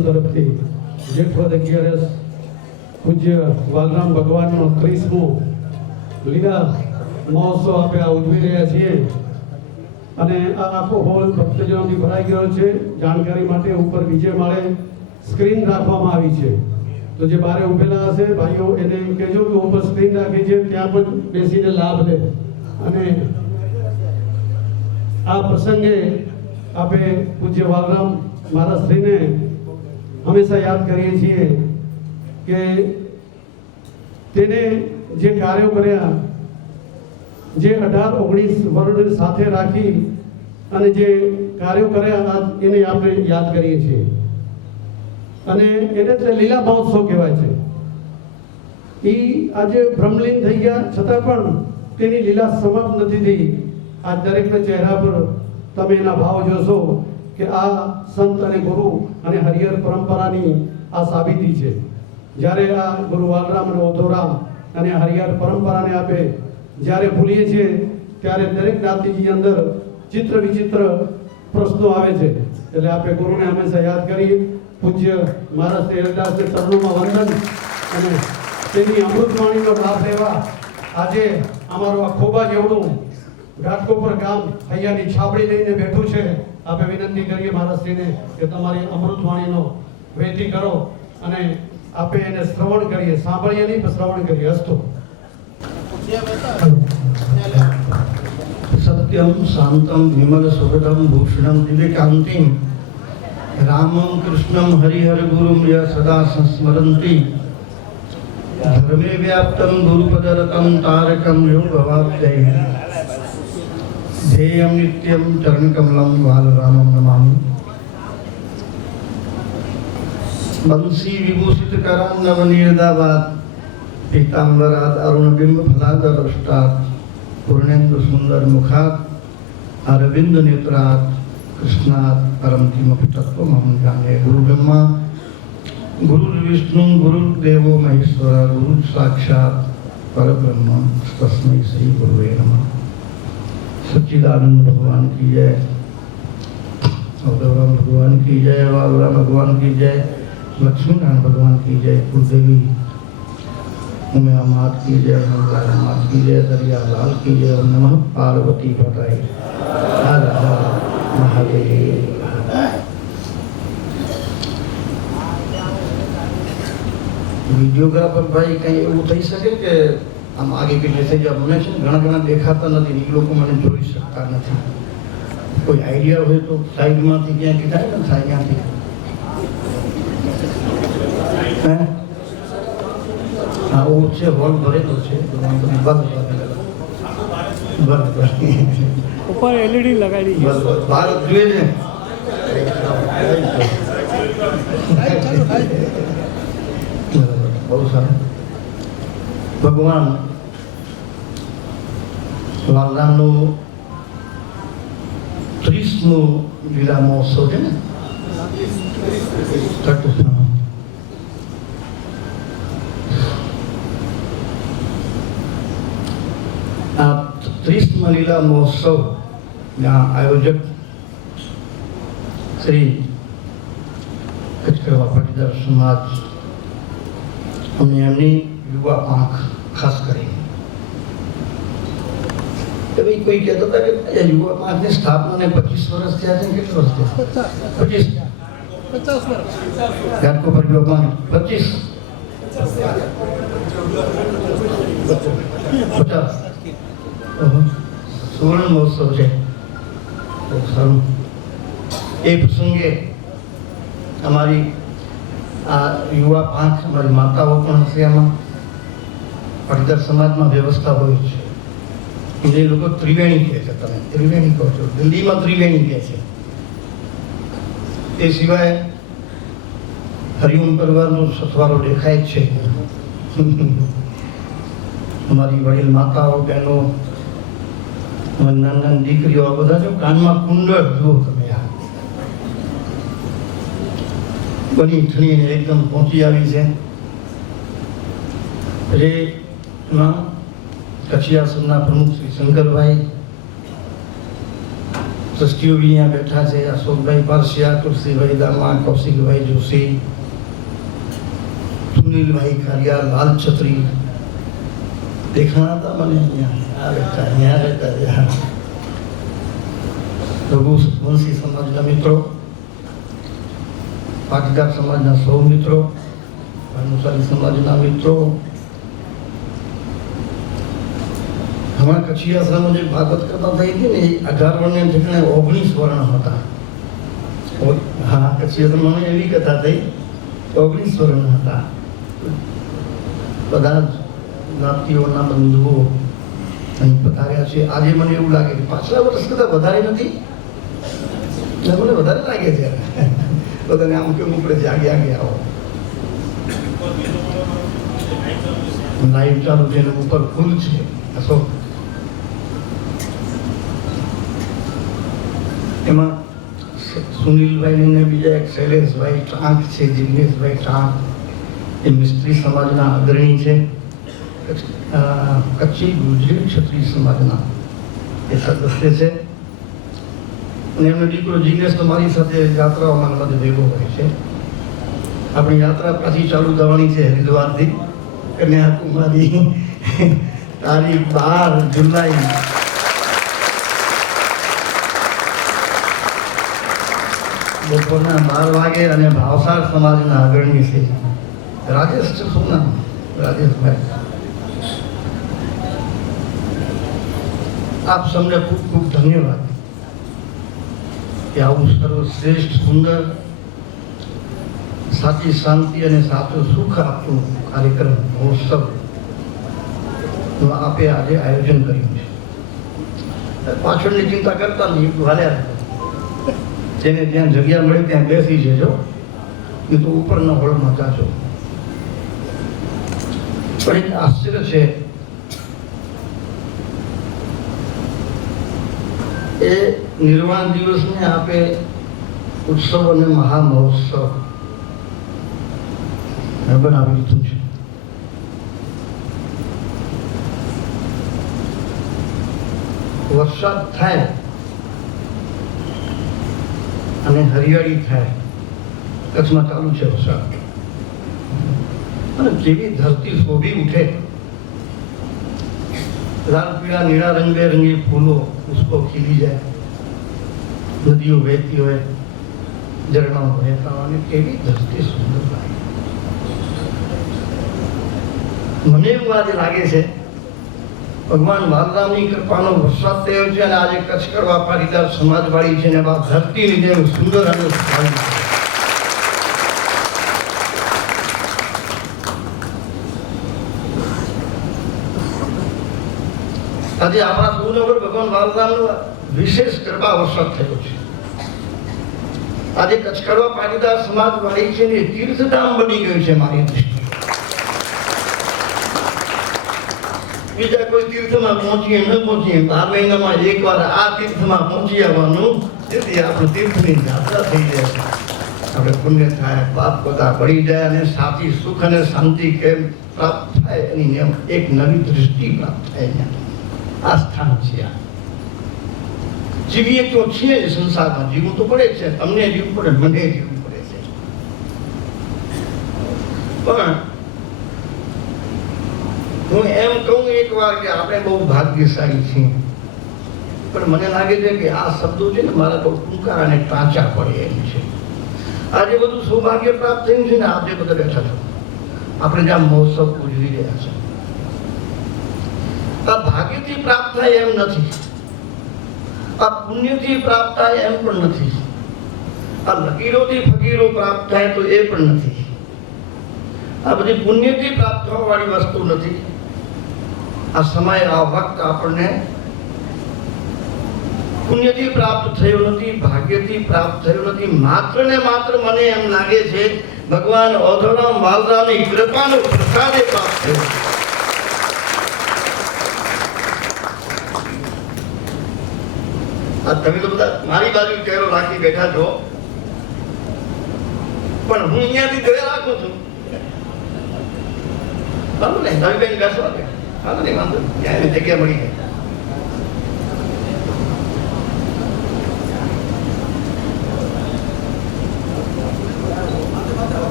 આશ્રમ તરફથી જેઠવદ 11 પૂજ્ય વાલરામ ભગવાનનો 30મો લીલા મહોત્સવ આપણે આ ઉજવી રહ્યા છીએ અને આ આખો હોલ ભક્તજનોથી ભરાઈ ગયો છે. જાણકારી માટે ઉપર બીજે માળે સ્ક્રીન રાખવામાં આવી છે, તો જે બારે ઉભેલા હશે ભાઈઓ એને કહેજો કે ઉપર સ્ક્રીન રાખી છે, ત્યાં પણ બેસીને લાભ લે. અને આ પ્રસંગે આપણે પૂજ્ય વાલરામ મહારાજશ્રીને હંમેશા યાદ કરીએ છીએ કે તેને જે કાર્યો કર્યા, જે 18-19 વર્ષ સાથે રાખી અને જે કાર્યો કર્યા એને આપણે યાદ કરીએ છીએ. અને એને જ લીલા મહોત્સવ કહેવાય છે. એ આજે ભ્રમલીન થઈ ગયા છતાં પણ તેની લીલા સમાપ્ત નથી થઈ. આ દરેકના ચહેરા પર તમે એના ભાવ જોશો કે આ સંત અને ગુરુ અને હરિહર પરંપરાની આ સાબિતી છે. જ્યારે આ ગુરુ વાલરામ અને ઓધોરામ અને હરિહર પરંપરાને આપણે જ્યારે ભૂલીએ છીએ ત્યારે દરેક જ્ઞાતિની અંદર ચિત્ર વિચિત્ર પ્રશ્નો આવે છે. એટલે આપણે ગુરુને હંમેશા યાદ કરીએ. પૂજ્ય મહારાજ શ્રી હરિદાસને ચરણોમાં વંદન અને તેની અમૃતવાણીનો લાભ લેવા આજે અમારું આ ખોબા જેવડું ઘાટકોપર ગામ હૈયાની છાબડી લઈને બેઠું છે. આપણે વિનંતી કરીએ મહારાજશ્રીને કે તમારી અમૃતવાણીનો વહેતી કરો અને આપણે એને શ્રવણ કરીએ, સાંભળીએ નહીં પણ શ્રવણ કરીએ. હસ્તો सत्यम शांतम विमल सुगतम भूषणम दिव्यकांतिम रामं कृष्णं हरिहर गुरुं य सदा संस्मरन्ति धर्मे व्याप्तं गुरुपदरतं तारकं योगवाप्यै ध्येयं नित्यं चरणकमलं बालरामं नमामि. बंसी विभूषित करान्नवनीर्दावात् पीताम्बरात् अरुणबिंब फलादरुष्टात् पूर्णेन्दु सुंदर मुखात् अरविंद नेत्रात् कृष्णात् परम किमपि तत्त्वमहं जाने. गुरु ब्रह्मा गुरु विष्णु गुरुदेवो महेश्वर गुरु साक्षात् परब्रह्म तस्मै श्री गुरुवे नमः. सच्चिदानंद भगवान की जय, अवधराम भगवान की जय, वालराम भगवान की जय, लक्ष्मीनारायण भगवान की जय, कुलदेवी उमया मात की जय, मंगला मात की जय, दरिया लाल की जय. नमः पार्वती पताय हर हर महादेव. वीडियोग्राफर भाई कहीं એવું થઈ શકે કે આમ આગે પીછે થઈ જાય? મને છે ઘણા ઘણા દેખાતા નથી, એ લોકો મને જોઈ શકતા નથી. કોઈ આઈડિયા હોય તો સાઈડમાંથી ક્યાંથી થાય ને સાઈડમાંથી હા वो છે હોલ ભરેલો છે ઉપર એલઈડી લગાડી ભારત જોઈએ છે. બહુ સારું. ભગવાન વાલરામનો 30મો લીલા મહોત્સવ છે ને, આ 30મા લીલા મહોત્સવના આયોજક શ્રી કચકરવા પાટીદાર સમાજ અને એમની યુવા પાંખ ખાસ કરીને કોઈ કહેતા હતા કે યુવા પાંખની સ્થાપનાને 25 વર્ષ થયા છે. કેટલા વર્ષ થયા? 50 વર્ષ. ઘાટકોપર યુવા પાંખ 50 સુવર્ણ મહોત્સવ છે. સારું. એ પ્રસંગે અમારી આ યુવા પાંખ અમારી માતાઓ પણ હશે. આમાં પાટીદાર સમાજમાં વ્યવસ્થા હોય છે. એ લોકો ત્રિવેણી કહે છે. તમે ત્રિવેણી કહો છો, દિલ્હીમાં ત્રિવેણી કહે છે. એ સિવાય હરિઓમ પરિવારનો સથવારો દેખાય છે. અમારી વડીલ માતાઓ, બહેનો, નાના દીકરીઓ, આ બધા જો કાનમાં કુંડળ જુઓ તમે. આ બની ઠણીને એકદમ પહોંચી આવી છે. કચ્છી આશ્રમના પ્રમુખ શ્રી શંકરભાઈ, ટ્રસ્ટીઓ બી અહીંયા બેઠા છે, અશોકભાઈ પારસિયા, તુલસીભાઈ દામા, કૌશિકભાઈ જોશી, સુનિલભાઈ કારિયા, લાલ છત્રી દેખાણા હતા મને અહીંયા બેઠા, અહીંયા રહેતા રહ્યા, રઘુવંશી સમાજના મિત્રો, પાટીદાર સમાજના સૌ મિત્રો, ભાનુશાલી સમાજના મિત્રો, હમણાં કચ્છી આશ્રમમાં જે ભાગવત કથા થઈ હતી ને, એ 18 વર્ણને ઠેકાણે 19 વર્ણ હતા. હા, કચ્છી આશ્રમમાં એવી કથા થઈ, 19 વર્ણ હતા. બધા જ જ્ઞાતિઓના બંધુઓ અહીં પધાર્યા છે. આજે મને એવું લાગે કે પાછલા વર્ષ કરતાં વધારે નથી, મને વધારે લાગે છે. બધાને આમ કેવું ઉપડે છે, આગે આગે આવો. લાઈવ ચાલુ છે, એના ઉપર ફૂલ છે. અશોક એમાં સુનિલભાઈ ને બીજા એક શૈલેષભાઈ ટાંક છે, જિગ્નેશભાઈ ટાંક, એ મિસ્ત્રી સમાજના અગ્રણી છે. કચ્છી ગુજરી ક્ષત્રિય સમાજના એ સદસ્ય છે. અને એમનો દીકરો જિગ્નેશ તો મારી સાથે યાત્રાઓમાં બધે ભેગો હોય છે. આપણી યાત્રા પાછી ચાલુ થવાની છે હરિદ્વારથી કન્યાકુમારી, તારીખ 12 જુલાઈ. બપોરના 12 વાગે. અને ભાવસાર સમાજના અગ્રણી છે રાજેશ છે. શું નામ? રાજેશભાઈ. આપ સૌને ખૂબ ખૂબ ધન્યવાદ કે આવું સર્વશ્રેષ્ઠ સુંદર સાચી શાંતિ અને સાચું સુખ આપતું કાર્યક્રમ મહોત્સવ આપે આજે આયોજન કર્યું છે. પાછળની ચિંતા કરતા નહીં, હાલ્યા જેને જ્યાં જગ્યા મળે ત્યાં બેસી જજો, એ તો ઉપરના હોળમાં જાજો. પણ એક આશ્ચર્ય છે, એ નિર્વાણ દિવસને આપે ઉત્સવ અને મહામહોત્સવ બનાવી દીધું છે. વરસાદ થાય અને હરિયાળી થાય. કચ્છમાં ચાલુ છે વરસાદ, અને જેવી ધરતી શોભી ઉઠે, લાલ પીળા નીળા રંગબેરંગી ફૂલો પુષ્પો ખીલી જાય, નદીઓ વહેતી હોય, ઝરણાઓ વહેતા હોય, અને કેવી ધરતી સુંદર લાગે. મને એવું આજે લાગે છે ભગવાન બાલરામની કૃપાનો વરસાદ થયો છે, અને આજે કચ્છ કડવા પાટીદાર સમાજવાળી છે ને બા ધરતીની જેમ સુંદર અને સારી છે. આજે આપણા સૌના પર ભગવાન બાલરામનો વિશેષ કૃપા વરસાદ થયો છે. આજે કચ્છ કડવા પાટીદાર સમાજવાળી છે ને તીર્થધામ બની ગયું છે મારી દૃષ્ટિએ. બીજા કોઈ તીર્થમાં પહોંચીએ ન પહોંચીએ, 12 મહિનામાં એકવાર આ તીર્થમાં પહોંચી આવવાનું, જેથી આપણે તીર્થની યાત્રા થઈ જાય, આપણે પુણ્ય થાય, પાપ બધા બળી જાય, અને સાચી સુખ અને શાંતિ કેમ પ્રાપ્ત થાય એની એક નવી દૃષ્ટિ પ્રાપ્ત થાય. આ સ્થાન છે. જીવીએ તો છીએ જ સંસારમાં, જીવવું તો પડે છે. તમને જીવવું પડે, મને જીવવું પડે છે. પણ હું એમ કહું એક વાર કે આપણે બહુ ભાગ્યશાળી છીએ, પણ મને લાગે છે કે આ શબ્દો છે ને મારા બહુ ટૂંકા અને ટાંચા પડે એમ છે. આજે બધું સૌભાગ્ય પ્રાપ્ત થયું છે ને, આપ જે બધા બેઠા છો, આપણે જ્યાં મહોત્સવ ઉજવી રહ્યા છે, આ ભાગ્યથી પ્રાપ્ત થાય એમ નથી, આ પુણ્યથી પ્રાપ્ત થાય એમ પણ નથી, આ લકીરોથી ફકીરો પ્રાપ્ત થાય તો એ પણ નથી. આ બધી પુણ્યથી પ્રાપ્ત થવા વાળી વસ્તુ નથી. આ સમય, આ વખત આપણને પુણ્યથી પ્રાપ્ત થયો નથી, ભાગ્યથી પ્રાપ્ત થયો નથી. માત્ર ને માત્ર મને એમ લાગે છે ભગવાન ઓધોરામ વાલરામની કૃપાનો પ્રસાદે પ્રાપ્ત થયો. આ તમે તો બધા મારી બાજુ ચહેરો રાખી બેઠા છો, પણ હું અહીંયાથી જોયા રાખું છું. વાંધો નહીં, નવી બેન બેસવા દે, વાંધો નહીં, વાંધો નહીં, ત્યાં જગ્યા મળી ગઈ.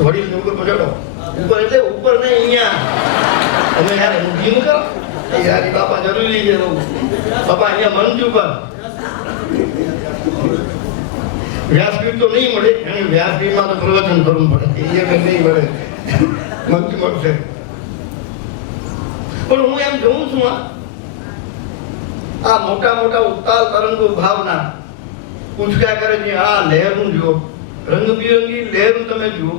વડીલ ઉપર પહોંચાડો ઉપર એટલે ઉપર ને અહીંયા તમે યાર ઊંઘી ન કરો યાર ઈ બાપા જરૂરી છે બાપા અહીંયા મંચ ઉપર વ્યાસપીઠ તો નહીં મળે અને વ્યાસપીઠમાં તો પ્રવચન કરવું પડે અહીંયા નહીં મળે મંચ મળશે પણ હું એમ જોઉં છું આ મોટા મોટા ઉત્તાલ તરંગો ભાવના પૂછ્યા કરે છે આ લહેરનું જુઓ રંગબિરંગી લહેરનું તમે જુઓ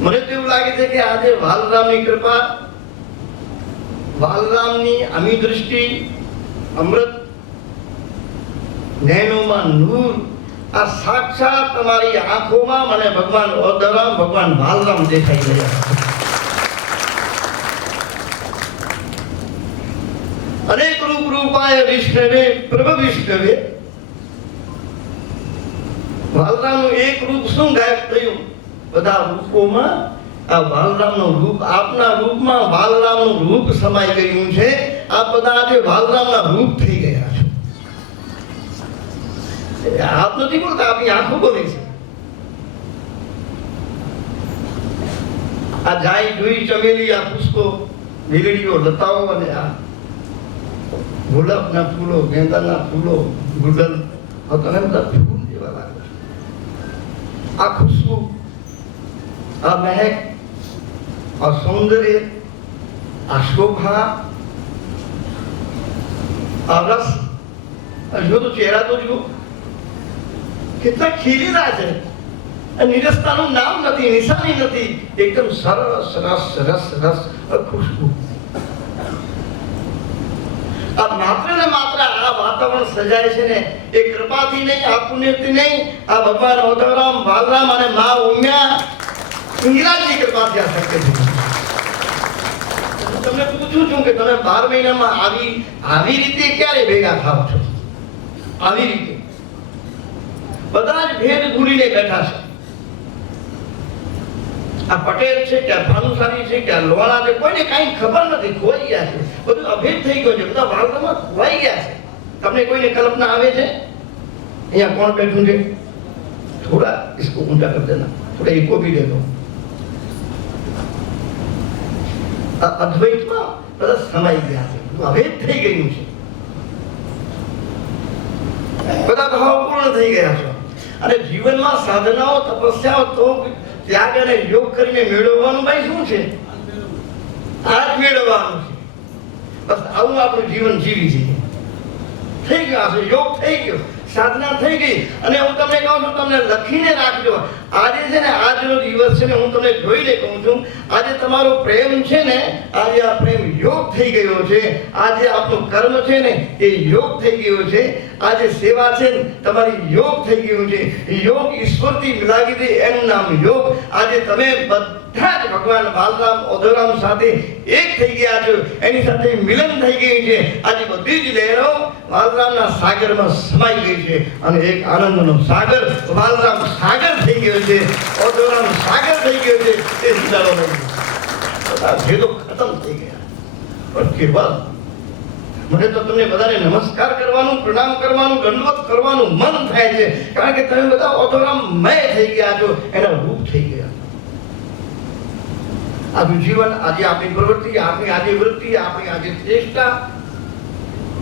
મને તો એવું લાગે છે કે આજે વાલરામની કૃપા વાલરામની અમી દૃષ્ટિ અમૃત નૈનોમાં નૂર આ સાક્ષાત તમારી આંખોમાં મને ભગવાન ઓદરામ ભગવાન વાલરામ દેખાઈ રહ્યા અનેક રૂપ રૂપાય વિષ્ણવે પ્રભ વિષ્ણવે વાલરામનું એક રૂપ શું ગાયબ થયું બધા રૂપોમાં આ વાલરામનું રૂપ આપના રૂપમાં વાલરામનું રૂપ સમાઈ ગયું છે આ બધા આજે વાલરામના રૂપ થઈ ગયા છે આપ નથી બોલતા આપની આંખો બોલે છે આ જાય જોઈ ચમેલી આ પુષ્પો લીલડીઓ લતાઓ અને આ ગુલાબના ફૂલો ગેંદાના ફૂલો ગુડલ તને બધા ફૂલ જેવા લાગે છે આ ખુશ્બુ આ મહેક આ સૌંદર્ય આ શોભા આ રસ જો તો ચહેરા તો જુઓ કેટલા ખીલેલા છે નિરસ્તાનું નામ નથી નિશાની નથી એકદમ સરસ રસ રસ રસ ખુશ્બુ આ માત્ર ને માત્ર આ વાતાવરણ સજાય છે ને એ કૃપાથી નહીં આ પુણ્યથી નહીં આ ભગવાન ઓદરામ વાલરામ અને મા ઉમિયા ઇંગરાજી કૃપાથી આ શક્ય છે તમને પૂછું છું કે તમે 12 મહિનામાં આવી રીતે ક્યારે ભેગા થાવ છો આવી રીતે બધા જ ભેદ ભૂલીને બેઠા છે આ પટેલ છે કે ભાનુશાલી છે કે લોહાણા છે કોઈને કઈ ખબર નથી ખોઈ ગયા છે બધું અભેદ થઈ ગયું છે બધા વાલરામમાં ખોવાઈ ગયા છે તમને કોઈને કલ્પના આવે છે અહીંયા કોણ બેઠું છે થોડા इसको ઊંચા कर देना थोड़ा इको भी दे दो અદ્વૈતમાં બધા સમાઈ ગયા છે અભેદ થઈ ગયું છે બધા ભાવ પૂર્ણ થઈ ગયા છે અને જીવનમાં સાધનાઓ તપસ્યાઓ તો ત્યાગ અને યોગ કરીને મેળવવાનું ભાઈ શું છે આ જ મેળવવાનું છે બસ આવું આપણું જીવન જીવી જઈએ થઈ ગયું છે યોગ થઈ ગયો સાધના થઈ ગઈ અને હું તમને કહું છું તમને લખીને રાખજો આજે છે ને આજનો દિવસ છે ને હું તમને જોઈને કહું છું આજે તમારો પ્રેમ છે ને આજે આ પ્રેમ યોગ થઈ ગયો છે આજે આપણું કર્મ છે ને એ યોગ થઈ ગયો છે આજે સેવા છે ને તમારી યોગ થઈ ગયું છે યોગ ઈશ્વરથી મિલાવી દે એનું નામ યોગ આજે તમે બધા જ ભગવાન વાલરામ ઓદરામ સાથે એક થઈ ગયા છો એની સાથે મિલન થઈ ગયું છે આજે બધી જ લહેરો વાલરામના સાગરમાં સમાઈ ગઈ છે અને એક આનંદનો સાગર વાલરામ સાગર થઈ ગયો છે ઓદરામ સાગર થઈ ગયો છે એ વિચારો બધા ભેદો ખતમ થઈ ગયા પણ કેવલ મને તો તમને બધાને નમસ્કાર કરવાનું પ્રણામ કરવાનું દંડવત કરવાનું મન થાય છે કારણ કે તમે બધા ઓદરામ મય થઈ ગયા છો એના રૂપ થઈ ગયા આજનું જીવન આજે આપણી પ્રવૃત્તિ આપણી આજે વૃત્તિ આપણી આજે ચેષ્ટા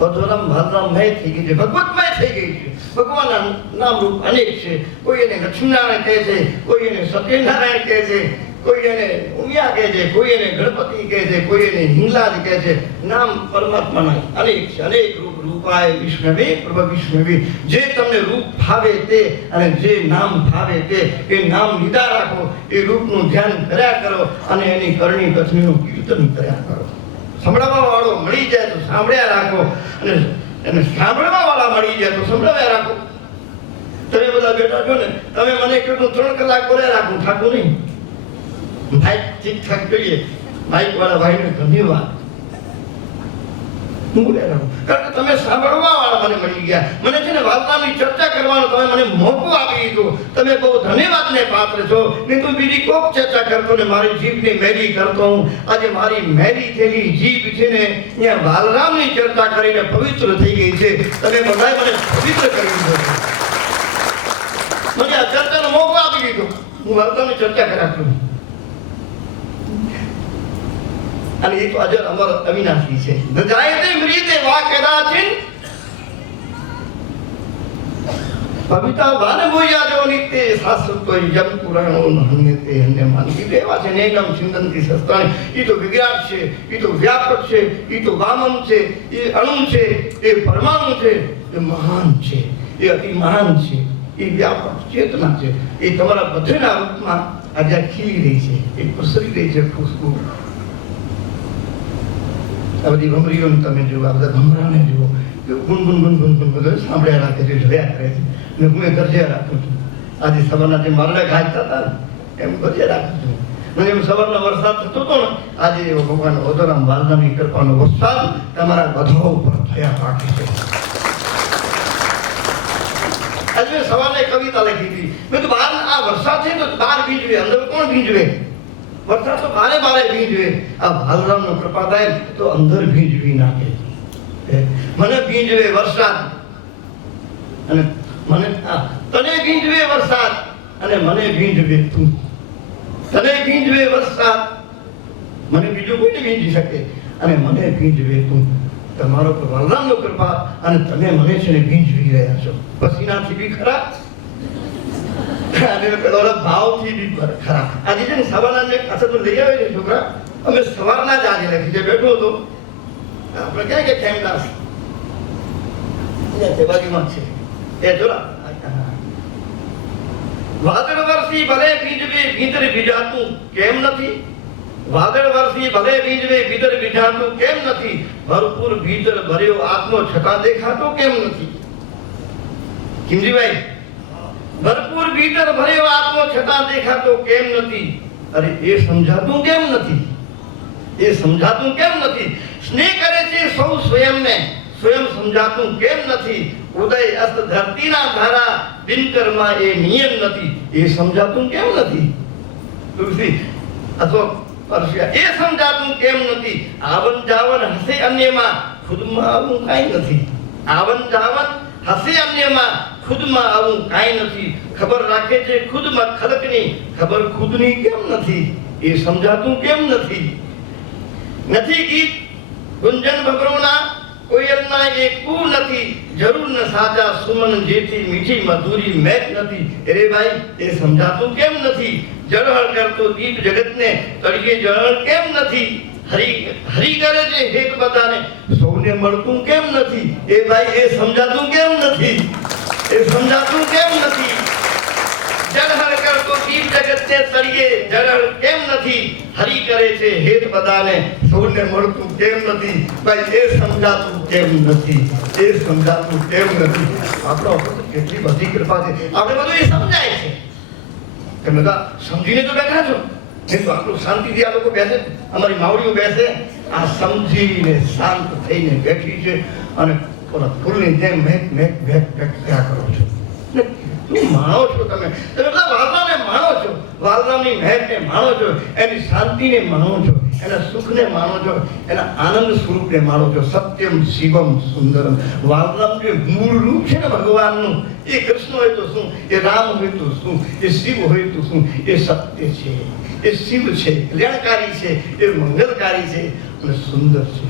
ઓદરામ વાલરામમય થઈ ગઈ છે ભગવતમય થઈ ગઈ છે ભગવાનના નામ રૂપ અનેક છે કોઈ એને લક્ષ્મીનારાયણ કહે છે કોઈ એને સત્યનારાયણ કહે છે કોઈ એને ઉમિયા કહે છે કોઈ એને ગણપતિ કહે છે કોઈ એને હિંગલાજ કહે છે નામ પરમાત્માના અનેક છે અનેક રૂપ રૂપાય વિષ્ણવે પ્રભ વિષ્ણવે જે તમને રૂપ ભાવે તે અને જે નામ ભાવે તે એ નામ લીધા રાખો એ રૂપનું ધ્યાન કર્યા કરો અને એની કરણી કથનીનું કીર્તન કર્યા કરો સંભળાવવા વાળો મળી જાય તો સાંભળ્યા રાખો અને એને સાંભળવા વાળા મળી જાય તો સંભળાવ્યા રાખો તમે બધા બેઠા છો ને તમે મને કેટલું 3 કલાક બોલ્યા રાખું ઠાકુર નહીં ભાઈ ઠીકઠાક કરીએ માઇક વાળા ભાઈને ધન્યવાદ હું બોલ્યા રાખું કારણ કે તમે સાંભળવા વાળા મને મળી ગયા મને છે ને વાર્તાની ચર્ચા કરવાનો તમે મને મોકો આપી દીધો તમે બહુ ધન્યવાદને પાત્ર છો નહીં તો બીજી કોક ચર્ચા કરતો ને મારી જીભની મેલી કરતો હું આજે મારી મેલી થયેલી જીભ છે ને અહીંયા વાલરામની ચર્ચા કરીને પવિત્ર થઈ ગઈ છે તમે બધાએ મને પવિત્ર કરી દીધો મને આ ચર્ચાનો મોકો આપી દીધો. હું વાર્તાની ચર્ચા કર્યા કરું. અને એ તો અજર અમર અવિનાશી છે. ન જાયતે મૃતે વા કદાચિન કવિતા વાન બોયા જો નિત્ય શાસ્ત્ર યમ પુરાણો નહન્યતે અન્ય માનવી દેવા છે નેગમ ચિંતનથી સસ્તાય. એ તો વિજ્ઞાન છે, એ તો વ્યાપક છે, એ તો વામમ છે, એ અણુ છે, એ પરમાણુ છે, એ મહાન છે, એ અતિ મહાન છે, એ વ્યાપક ચેતના છે. એ તમારા બધાના રૂપમાં આજે ખીલી રહી છે, એ પ્રસરી રહી છે ખુશ્બુ. આ બધી ભમરીઓને તમે જુઓ, આ બધા ભમરાને જુઓ, ગુનગુન ગુનગુન ગુનગુન સાંભળ્યા રાખે છે, જોયા કરે છે. અને હું એ ગરજ્યા રાખું છું. આજે સવારના જે મારડા ઘાલતા હતા ને એમ ગરજ્યા રાખું છું. મને એમ સવારનો વરસાદ થતો હતો ને, આજે એવો ભગવાન ઓદરામ વાલદાની કૃપાનો વરસાદ તમારા બધા ઉપર થયા રાખે છે. આજે મેં સવારે કવિતા લખી હતી. મેં તો બહાર આ વરસાદ છે તો બહાર ભીંજવે, અંદર કોણ ભીંજવે? વરસાદ તો બારે બારે ભીંજવે. આ વાલરામનો કૃપા થાય તો અંદર ભીંજવી નાખે. મને ભીંજવે વરસાદ અને મને તને ભીંજવે વરસાદ અને મને ભીંજવે તું. તને ભીંજવે વરસાદ, મને બીજું કોઈ નહીં ભીંજી શકે, અને મને ભીંજવે તું. તમારો તો વાલરામનો કૃપા અને તમે મને છે ને ભીંજવી રહ્યા છો. પસીનાથી બી ખરા અને પેલો ભાવથી બી ખરા. આજે છે ને સવારના મેં અસર લઈ આવે છે છોકરા, અમે સવારના જ આજે લખી છે. બેઠો હતો આપણે ક્યાં કે ખેમદાસ બાજુમાં છે એ જોરા. વાદળ વરસી ભલે ભીંજવે ભીતર ભીજાતું કેમ નથી? વાદળ વરસી ભલે ભીંજવે ભીતર ભીજાતું કેમ નથી? ભરપૂર ભીતર ભર્યો આત્મો છતાં દેખાતો કેમ નથી? કિમજીભાઈ, ભરપૂર ભીતર ભર્યો આત્મો છતાં દેખાતો કેમ નથી? અરે એ સમજાતું કેમ નથી? એ સમજાતું કેમ નથી? સ્નેહ કરે છે સૌ સ્વયંને, સ્વયં સમજાતું કેમ નથી? ઉદય અસ્ત ધરતીના ધારા દિનકરમાં એ નિયમ નથી, એ સમજાતું કેમ નથી? તુલસી અથવા પરસ્યા, એ સમજાતું કેમ નથી? આવન જાવન હસે અન્યમાં, ખુદમાં આવું કાંઈ નથી. આવન જાવન હસે અન્યમાં, ખુદમાં આવું કાંઈ નથી. ખબર રાખે છે ખુદમાં ખલકની, ખબર ખુદની કેમ નથી? એ સમજાતું કેમ નથી? નથી ગીત ગુંજન ભગરોના, કોયલના એ કુ નથી. જરૂર ન સાચા સુમન જેથી મીઠી મધુરી મેચ નથી. અરે ભાઈ, એ સમજાતું કેમ નથી? જળહળ કરતો દીપ જગતને તળિયે જળહળ કેમ નથી? હરી હરી કરે છે હેત બધાને, સૌને મળતું કેમ નથી? એ ભાઈ, એ સમજાતું કેમ નથી? એ સમજાતું કેમ નથી? જળહળ કરતો દીપ જગતને તળિયે જળહળ કેમ નથી? હરી કરે છે હેત બધાને, સૌને મળતું કેમ નથી? ભાઈ, એ સમજાતું કેમ નથી? એ સમજાતું કેમ નથી? આપણો કેટલી બધી કૃપા છે, આપણે બધું એ સમજાય છે. તમે બધા સમજીને તો બેઠા છો, નહીં તો આટલું શાંતિથી આ લોકો બેસે, અમારી માવડીઓ બેસે, આ સમજીને શાંત થઈને બેઠી છે અને ઓલા ફૂલની જેમ મહેક મહેક મહેક મહેક ક્યાં કરો છો? માણો છો તમે બધા વાલરામને માણો છો, વાલરામની મહેકને માણો છો, એની શાંતિને માણો છો, એના સુખને માણો છો, એના આનંદ સ્વરૂપને માણો છો. સત્યમ શિવમ સુંદરમ. વાલરામ જે મૂળ રૂપ છે ને ભગવાનનું, એ કૃષ્ણ હોય તો શું, એ રામ હોય તો શું, એ શિવ હોય તો શું, એ સત્ય છે, એ શિવ છે, કલ્યાણકારી છે, એ મંગલકારી છે અને સુંદર છે.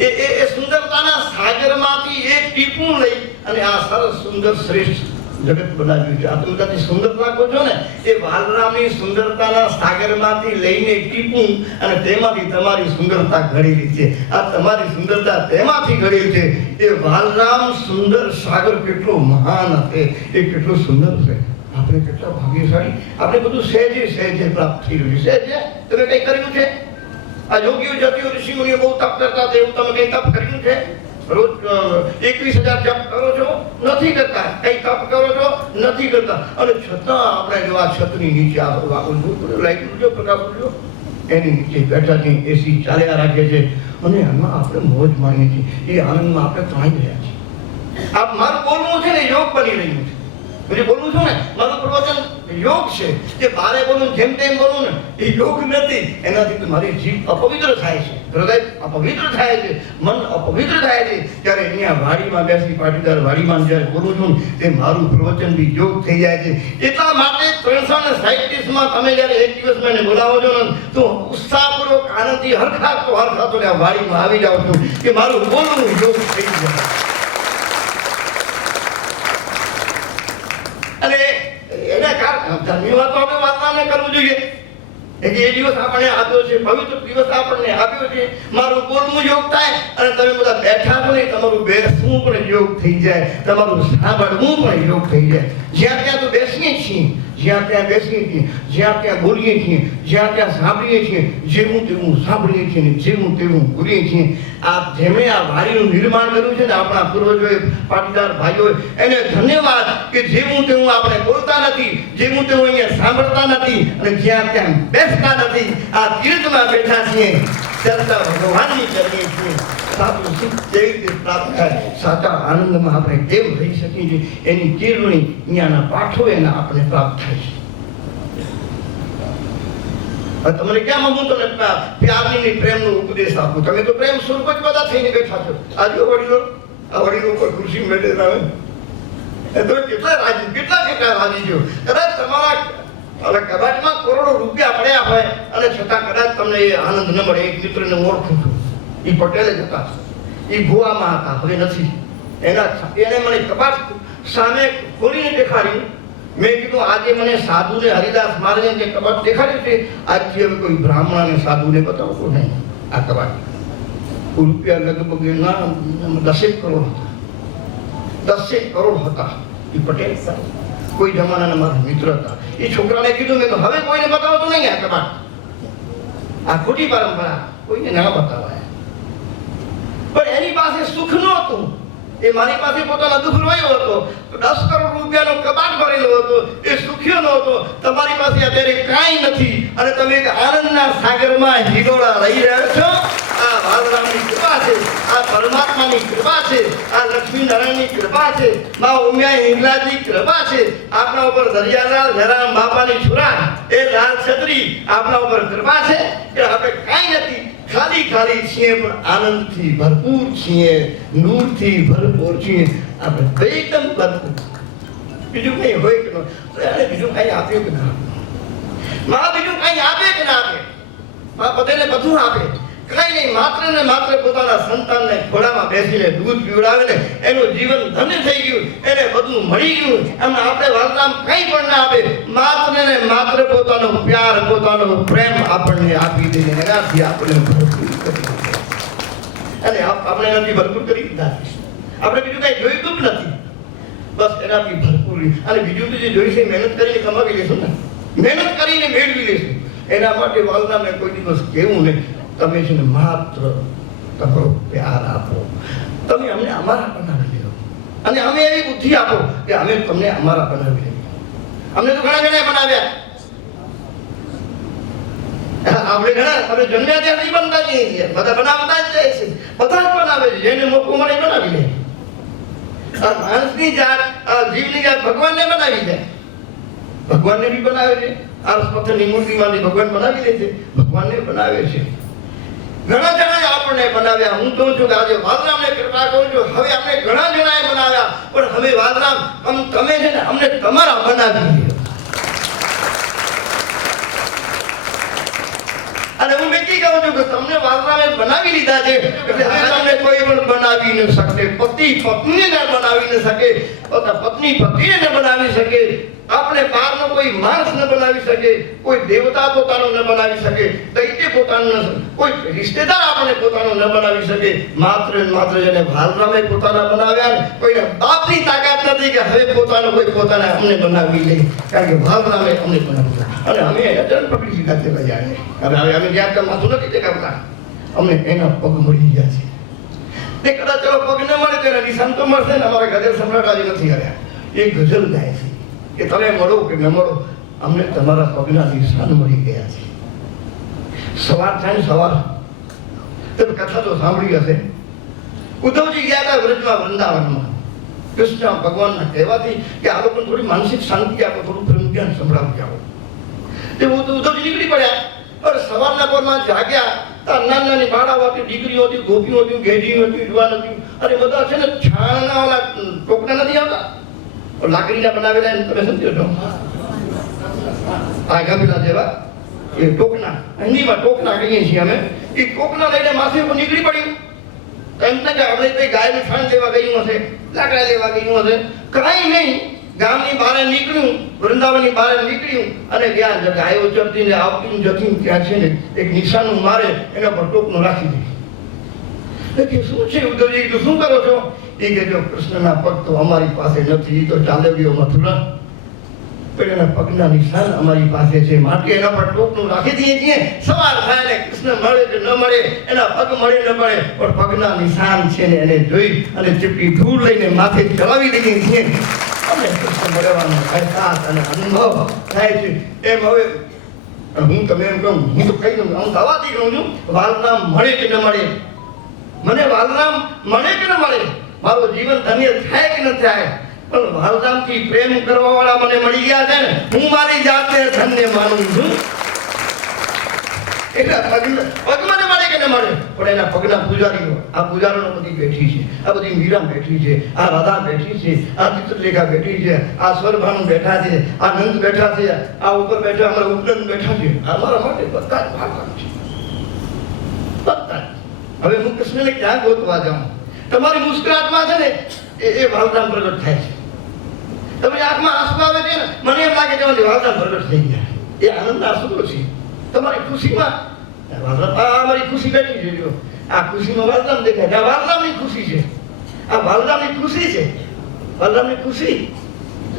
એ સુંદરતાના સાગરમાંથી એક ટીપું લઈ અને આ સરસ સુંદર શ્રેષ્ઠ જગત બનાવ્યું છે. આ તમે કદાચ સુંદરતા કહો છો ને, એ વાલરામની સુંદરતાના સાગરમાંથી લઈને ટીપું અને તેમાંથી તમારી સુંદરતા ઘડેલી છે. આ તમારી સુંદરતા તેમાંથી ઘડેલી છે. એ વાલરામ સુંદર સાગર કેટલો મહાન હશે, એ કેટલો સુંદર છે. આપણે કેટલા ભાગ્યશાળી, આપણે બધું સહેજે સહેજે પ્રાપ્ત થઈ રહ્યું છે. સહેજે તમે કઈ કર્યું છે? આ યોગીઓ જતીઓ ઋષિ મુનિઓ બહુ તપ કરતા હતા, એવું તમે કઈ તપ કર્યું છે? રોજ 21,000 જપ કરો છો? નથી કરતા. કઈ તપ કરો છો? નથી કરતા. અને છતાં આપણે જો આ છતની નીચે લાઈટ જો પ્રકાશ જો એની નીચે બેઠા છે, એસી ચાલ્યા રાખે છે અને એમાં આપણે મોજ માણીએ છીએ. એ આનંદમાં આપણે ત્રાઈ રહ્યા છીએ. મારું બોલવું છે ને યોગ બની રહ્યું છે. બોલું છું ને, મારું પ્રવચન યોગ છે. જે બારે બોલું જેમ તેમ બોલું ને એ યોગ નથી. એનાથી તો મારી જીભ અપવિત્ર થાય છે, હૃદય અપવિત્ર થાય છે, મન અપવિત્ર થાય છે. ત્યારે અહીંયા વાડીમાં બેસી પાટીદાર વાડીમાં જ્યારે બોલું છું તે મારું પ્રવચન બી યોગ થઈ જાય છે. એટલા માટે 337માં તમે જ્યારે એક દિવસ મને બોલાવો છો ને તો ઉત્સાહપૂર્વક આનંદથી હરખાતો આ વાડીમાં આવી જાઉં છું કે મારું બોલવું યોગ થઈ જાય. અને એના કારણ ધન્યવાદ તો આપણે વાતને કરવું જોઈએ કે એ દિવસ આપણને આપ્યો છે, પવિત્ર દિવસ આપણને આપ્યો છે. મારું બોલવું યોગ થાય અને તમે બધા બેઠા છો ને તમારું બેસવું પણ યોગ થઈ જાય, તમારું સાંભળવું પણ યોગ થઈ જાય. જ્યાં ત્યાં તો બેસીએ છીએ, જ્યાં ત્યાં બેસીએ છીએ, જ્યાં ત્યાં બોલીએ છીએ, જ્યાં ત્યાં સાંભળીએ છીએ, જેવું તેવું સાંભળીએ છીએ ને જેવું તેવું બોલીએ છીએ. આ જેમણે આ વાડીનું નિર્માણ કર્યું છે ને આપણા પૂર્વજોએ, પાટીદાર ભાઈઓએ, એને ધન્યવાદ કે જેવું તેવું આપણે બોલતા નથી, જેવું તેવું અહીંયા સાંભળતા નથી અને જ્યાં ત્યાં બેસતા નથી. આ તીર્થમાં બેઠા છીએ, ચર્ચા ભગવાનની કરીએ છીએ. સાચું સુખ કેવી રીતે પ્રાપ્ત થાય, સાચા આનંદમાં આપણે કેમ રહી શકીએ છીએ એની કેળવણી અહીંયાના પાઠો એના આપણે પ્રાપ્ત થાય છે. તમને ક્યાં હું તમને પ્યારની પ્રેમનો ઉપદેશ આપું? તમે તો પ્રેમ સ્વરૂપ જ બધા થઈને બેઠા છો. આજે વડીલો આ વડીલો ઉપર ખુરશી બેઠેલા હોય એ તો કેટલા રાજી છો. કદાચ તમારા કબાટમાં કરોડો રૂપિયા પડ્યા હોય અને છતાં કદાચ તમને એ આનંદ ન મળે. એક મિત્રને હું ઓળખું છું, એ પટેલ જ હતા, એ ગોવામાં હતા, હવે નથી. એને મને કબાટ સામે ખોલીને દેખાડ્યું. મેં કીધું આજે મને સાધુને હરિદાસ મહારાજે જે કબાટ દેખાડ્યું છે આજથી હવે કોઈ બ્રાહ્મણ અને સાધુને બતાવતો નહીં. આ કબાટ રૂપિયા લગભગ ના 10 કરોડ હતા, 10 કરોડ હતા. એ પટેલ હતા, કોઈ જમાનાના મારા મિત્ર હતા. એ છોકરાને કીધું મેં તો હવે કોઈને બતાવતો નહીં આ કબાટ. આ ખોટી પરંપરા કોઈને ના બતાવાય. પણ એની પાસે સુખ નહોતું, એ મારી પાસે પોતાનો દુઃખ રોયો હતો. 10 કરોડ રૂપિયાનો કબાટ ભરેલો હતો, એ સુખ્યો નહોતો. તમારી પાસે અત્યારે કાંઈ નથી અને તમે એક આનંદના સાગરમાં હિલોળા રહી રહ્યા છો. આ વાલરામની કૃપા છે, આ પરમાત્માની કૃપા છે, આ લક્ષ્મી નારાયણની કૃપા છે, મા ઉમિયા હિંગલાજની કૃપા છે. આપણા ઉપર દરિયાલાલ જયરામ બાપાની છુરા એ લાલ છત્રી આપણા ઉપર કૃપા છે કે આપણે કાંઈ નથી, ખાલી છીએ પણ આનંદથી ભરપૂર છીએ, નૂરથી ભરપૂર છીએ. આપણે એકદમ ભરપૂર. બીજું કઈ હોય કે ન બીજું કઈ આપ્યું કે ના માં, બીજું કઈ આપે કે ના આપે? માં બધાને બધું આપે, કઈ નહીં. માત્ર ને માત્ર પોતાના સંતાનને ખોળામાં બેસીને દૂધ પીવડાવે ને એનું જીવન ધન્ય થઈ ગયું, એને બધું મળી ગયું. એમને આપણે વાલરામ કઈ પણ ના આપે, માત્ર ને માત્ર પોતાનો પ્યાર, પોતાનો પ્રેમ આપણને આપી દે. એનાથી આપણે ભરપૂર કરી અને આપણે એનાથી ભરપૂર કરી દીધા. આપણે બીજું કઈ જોઈતું જ નથી, બસ એનાથી ભરપૂર. અને બીજું તો જે જોઈશે મહેનત કરીને કમાવી લેશું ને, મહેનત કરીને મેળવી લેશું. એના માટે વાલરામને કોઈ દિવસ કહેવું નહીં તમે છે ને માત્ર તમારો પ્યાર આપો, તમે અમને અમારા બનાવી લો અને અમે એવી બુદ્ધિ આપો કે અમે તમને અમારા બનાવી લઈએ. અમને તો ઘણા જણા બનાવ્યા, આપણે ઘણા અમે જન્મ્યા ત્યાંથી બનતા જઈએ છીએ, બધા બનાવતા જ જાય છે, બધા જ બનાવે છે. જેને મોકો મળે બનાવી લે. માણસની જાત, જીવની જાત ભગવાનને બનાવી દે, ભગવાનને બી બનાવે છે. આ પથ્થરની મૂર્તિમાંથી ભગવાન બનાવી લે છે, ભગવાનને બનાવે છે. ઘણા જણાએ આપણને બનાવ્યા. હું કહું છું કે આજે વાલરામને કૃપા કરું છું, હવે આપણે ઘણા જણાએ બનાવ્યા પણ હવે વાલરામ તમે છે ને અમને તમારા બનાવી દો. અને હું નક્કી કહું છું કે તમને વાલરામે બનાવી લીધા છે એટલે હવે તમને કોઈ પણ બનાવી ન શકે. પતિ પત્નીને બનાવી ન શકે, પત્ની પતિને ન બનાવી શકે, આપણે બહારનો કોઈ માણસ ન બનાવી શકે, કોઈ દેવતા પોતાનો ન બનાવી શકે, દૈત્ય પોતાનો ન, કોઈ રિશ્તેદાર આપણે પોતાનો ન બનાવી શકે. માત્ર ને માત્ર જેને વાલરામે પોતાના બનાવ્યા ને કોઈને બાપની તાકાત નથી કે હવે પોતાનો કોઈ પોતાના અમને બનાવી લે, કારણ કે વાલરામે અમને બનાવ્યા અને અમે એના ચરણ પકડી લીધા તે બજાને. હવે અમે જ્યાં ત્યાં માથું નથી દેખાડતા, અમને એના પગ મળી ગયા છે. તે કદાચ ચલો પગ ન મળે તો એના નિશાન તો મળશે ને. અમારા ગઝલ સમ્રાટ આજે નથી આવ્યા, એ ગઝલ ગાય છે કે તમે મળો કે ન મળો, અમને તમારા પગના નિશાન મળી ગયા છે. સવાર થાય ને સવાર તમે કથા તો સાંભળી હશે. ઉદ્ધવજી ગયા હતા વ્રજમાં, વૃંદાવનમાં. કૃષ્ણ ભગવાનના કહેવાથી કે આ લોકોને થોડી માનસિક શાંતિ આપો, થોડું પ્રેમ સમજ્યા સંભળાવી આવો. તે ઉદ્ધવજી નીકળી પડ્યા. और સવારના પોરમાં જાગ્યા તા નાની બાળાઓ હતી, દીકરીઓ હતી, ગોપીઓ હતી, ગેડીઓ હતી, જુવાન હતી. અરે બધા છે ને છાણના ઓલા ટોકના નથી આવતા, લાકડીના બનાવેલા, એમ તમે સમજો છો, આ ગભેલા જેવા એ ટોકના, હિન્દીમાં ટોકના કહીએ છીએ અમે. એ ટોકના લઈને માથે ઉપર નીકળી પડ્યું. એમ ને કે આપણે કઈ ગાયનું છાણ લેવા ગયું હશે, લાકડા લેવા ગયું હશે, કાંઈ નહીં. ગામની બહાર નીકળ્યું, વૃંદાવનની બહાર નીકળ્યું અને ત્યાં ગાયો ચરતી ને આવતી જતી ત્યાં છે ને એક નિશાનું મારે એના પર ટોપનું રાખી દીધું. કે શું છે ઉદ્ધવજી, તું શું કરો છો? એ કે જો કૃષ્ણના પગ તો અમારી પાસે નથી, તો ચાલે ગયો મથુરા, પણ એના પગના નિશાન અમારી પાસે છે, માટે એના પર ટોપનું રાખી દઈએ છીએ. સવાર થાય ને કૃષ્ણ મળે કે ન મળે, એના પગ મળે ન મળે, પણ પગના નિશાન છે ને એને જોઈ અને ચીપટી ધૂળ લઈને માથે ચલાવી દઈએ છીએ. અને કૃષ્ણ મળવાનો અહેસાસ અને અનુભવ થાય છે. એમ હવે હું તમે એમ કહું, હું તો કહી દઉં, હું દાવાથી કહું છું, વાલરામ મળે કે ન મળે, મને વાલરામ મળે કે ન મળે, મારું જીવન ધન્ય થાય કે ન થાય, પણ વાલરામથી પ્રેમ કરવા વાળા મને મળી ગયા છે ને, હું મારી જાતને ધન્ય માનું છું. એટલે પગ મને મળે કે ન મળે, પણ એના પગના પૂજારીઓ, આ પૂજારીઓ બધી બેઠી છે, આ બધી મીરા બેઠી છે, આ રાધા બેઠી છે, આ ચિત્રલેખા બેઠી છે, આ સ્વરભાનુ બેઠા છે, આ નંદ બેઠા છે, આ ઉપર બેઠા અમારા ઉપનંદ બેઠા છે, આ મારા માટે બધા જ વાલરામ છે, બધા. હવે હું કૃષ્ણને ક્યાં ગોતવા જાઉં? તમારી મુસ્કરાતમાં છે ને એ વાલરામ પ્રગટ થાય છે. તમારી આંખમાં આંસુ આવે છે ને, મને એમ લાગે છે વાલરામ પ્રગટ થઈ ગયા. એ આનંદના આંસુ છે. તમારી ખુશીમાં અમારી ખુશી બેઠી છે, જો આ ખુશીમાં વાલરામ દેખાય છે. આ વાલરામની ખુશી છે, આ વાલરામની ખુશી છે, વાલરામની ખુશી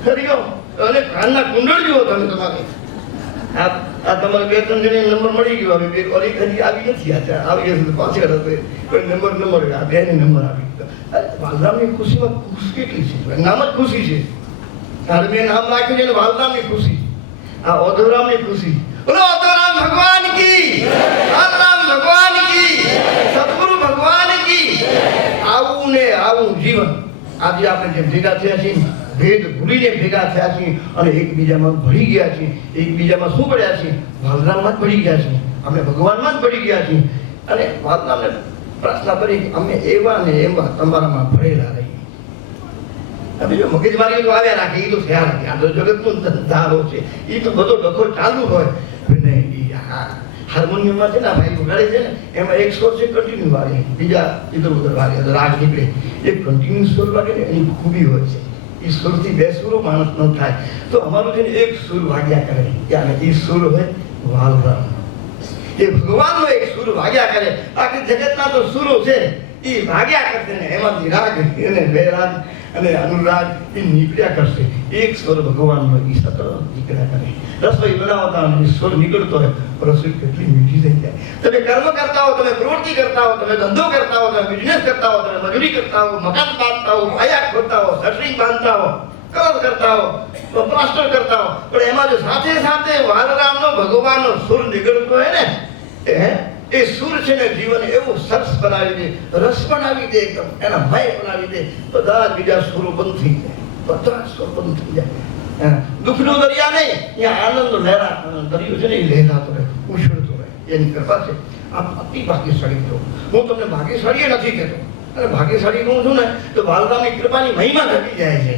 ખરી ગયો. અને કાનના કુંડળ જુઓ તમે, તમારે આ તમારે 2-3 જણી નંબર મળી ગયો. હવે ઓલી ખરી આવી નથી, આવી હશે પાછળ હશે, કોઈ નંબર ન મળે, આ બેને નંબર આવી ગયો. વાલરામની ખુશીમાં ખુશ કેટલી છે, નામ જ ખુશી છે. તારે મેં નામ રાખ્યું છે વાલરામની ખુશી, આ ઓધોરામની ખુશી. બોલો ઓધોરામ ભગવાન કી, વાલરામ ભગવાન કી, સદગુરુ ભગવાન કી. આવું ને આવું જીવન આજે આપણે જેમ ભેગા થયા છીએ, ભેદ ભૂલીને ભેગા થયા છીએ અને એકબીજામાં ભળી ગયા છીએ. એકબીજામાં શું પડ્યા છીએ? વાલરામમાં જ પડી ગયા છીએ, અમે ભગવાનમાં જ પડી ગયા છીએ. અને વાલરામને પ્રાર્થના કરી અમે એવા ને એવા તમારામાં ભરેલા રહીએ. હવે જો મગજમારી તો આવ્યા રાખે, એ તો થયા રાખે, આ તો જગતનો ધારો છે, એ તો બધો ડખો ચાલુ હોય. હાર્મોનિયમમાં છે ને ભાઈ વગાડે છે ને, એમાં એક સ્વર છે કન્ટિન્યુ વાગે, બીજા ઇધર ઉધર વાગે, રાગ નીકળે. એક કન્ટિન્યુ સ્વર વાગે ને એની ખૂબી હોય છે, એ સુરથી બે સુરો માણસ ન થાય. તો અમારું છે ને એક સુર વાગ્યા કરે, ત્યાં એ સુર હોય વાલરામ, એ ભગવાનનો એક સુર વાગ્યા કરે. આખી જગતના તો સુરો છે એ વાગ્યા કરશે ને, એમાંથી રાગ અને વૈરાગ અને અનુરાગ એ નીકળ્યા કરશે. એક સ્વર ભગવાનનો એ સતત નીકળ્યા કરે. રસોઈ બનાવતા સ્વર નીકળતો હોય, રસોઈ કેટલી મીઠી થઈ જાય. તમે કર્મ કરતા હો, તમે પ્રવૃત્તિ કરતા હો, તમે ધંધો કરતા હો, તમે બિઝનેસ કરતા હો, તમે મજૂરી કરતા હો, મકાન બાંધતા હો, પાયા ખોદતા હો, સટરિંગ બાંધતા હો, કલર કરતા હો, પ્લાસ્ટર કરતા હો, પણ એમાં જો સાથે સાથે વાલરામનો ભગવાનનો સુર નીકળતો હોય ને, એ સુર છે ને જીવન એવું સરસ બનાવી દે, રસ બનાવી દે, એકદમ એના ભય બનાવી દે. બધા બીજા સુરો બંધ થઈ જાય, બધા સુર બંધ થઈ જાય. દુઃખનો દરિયા નહીં, ત્યાં આનંદ લહેરા દરિયો છે ને, એ લહેરાતો રહે, ઉછળતો રહે. એની કૃપા છે. આપ અતિ ભાગ્યશાળી છો. હું તમને ભાગ્યશાળી નથી કહેતો, અને ભાગ્યશાળી કહું છું ને તો વાલરામની કૃપાની મહિમા ઘટી જાય છે.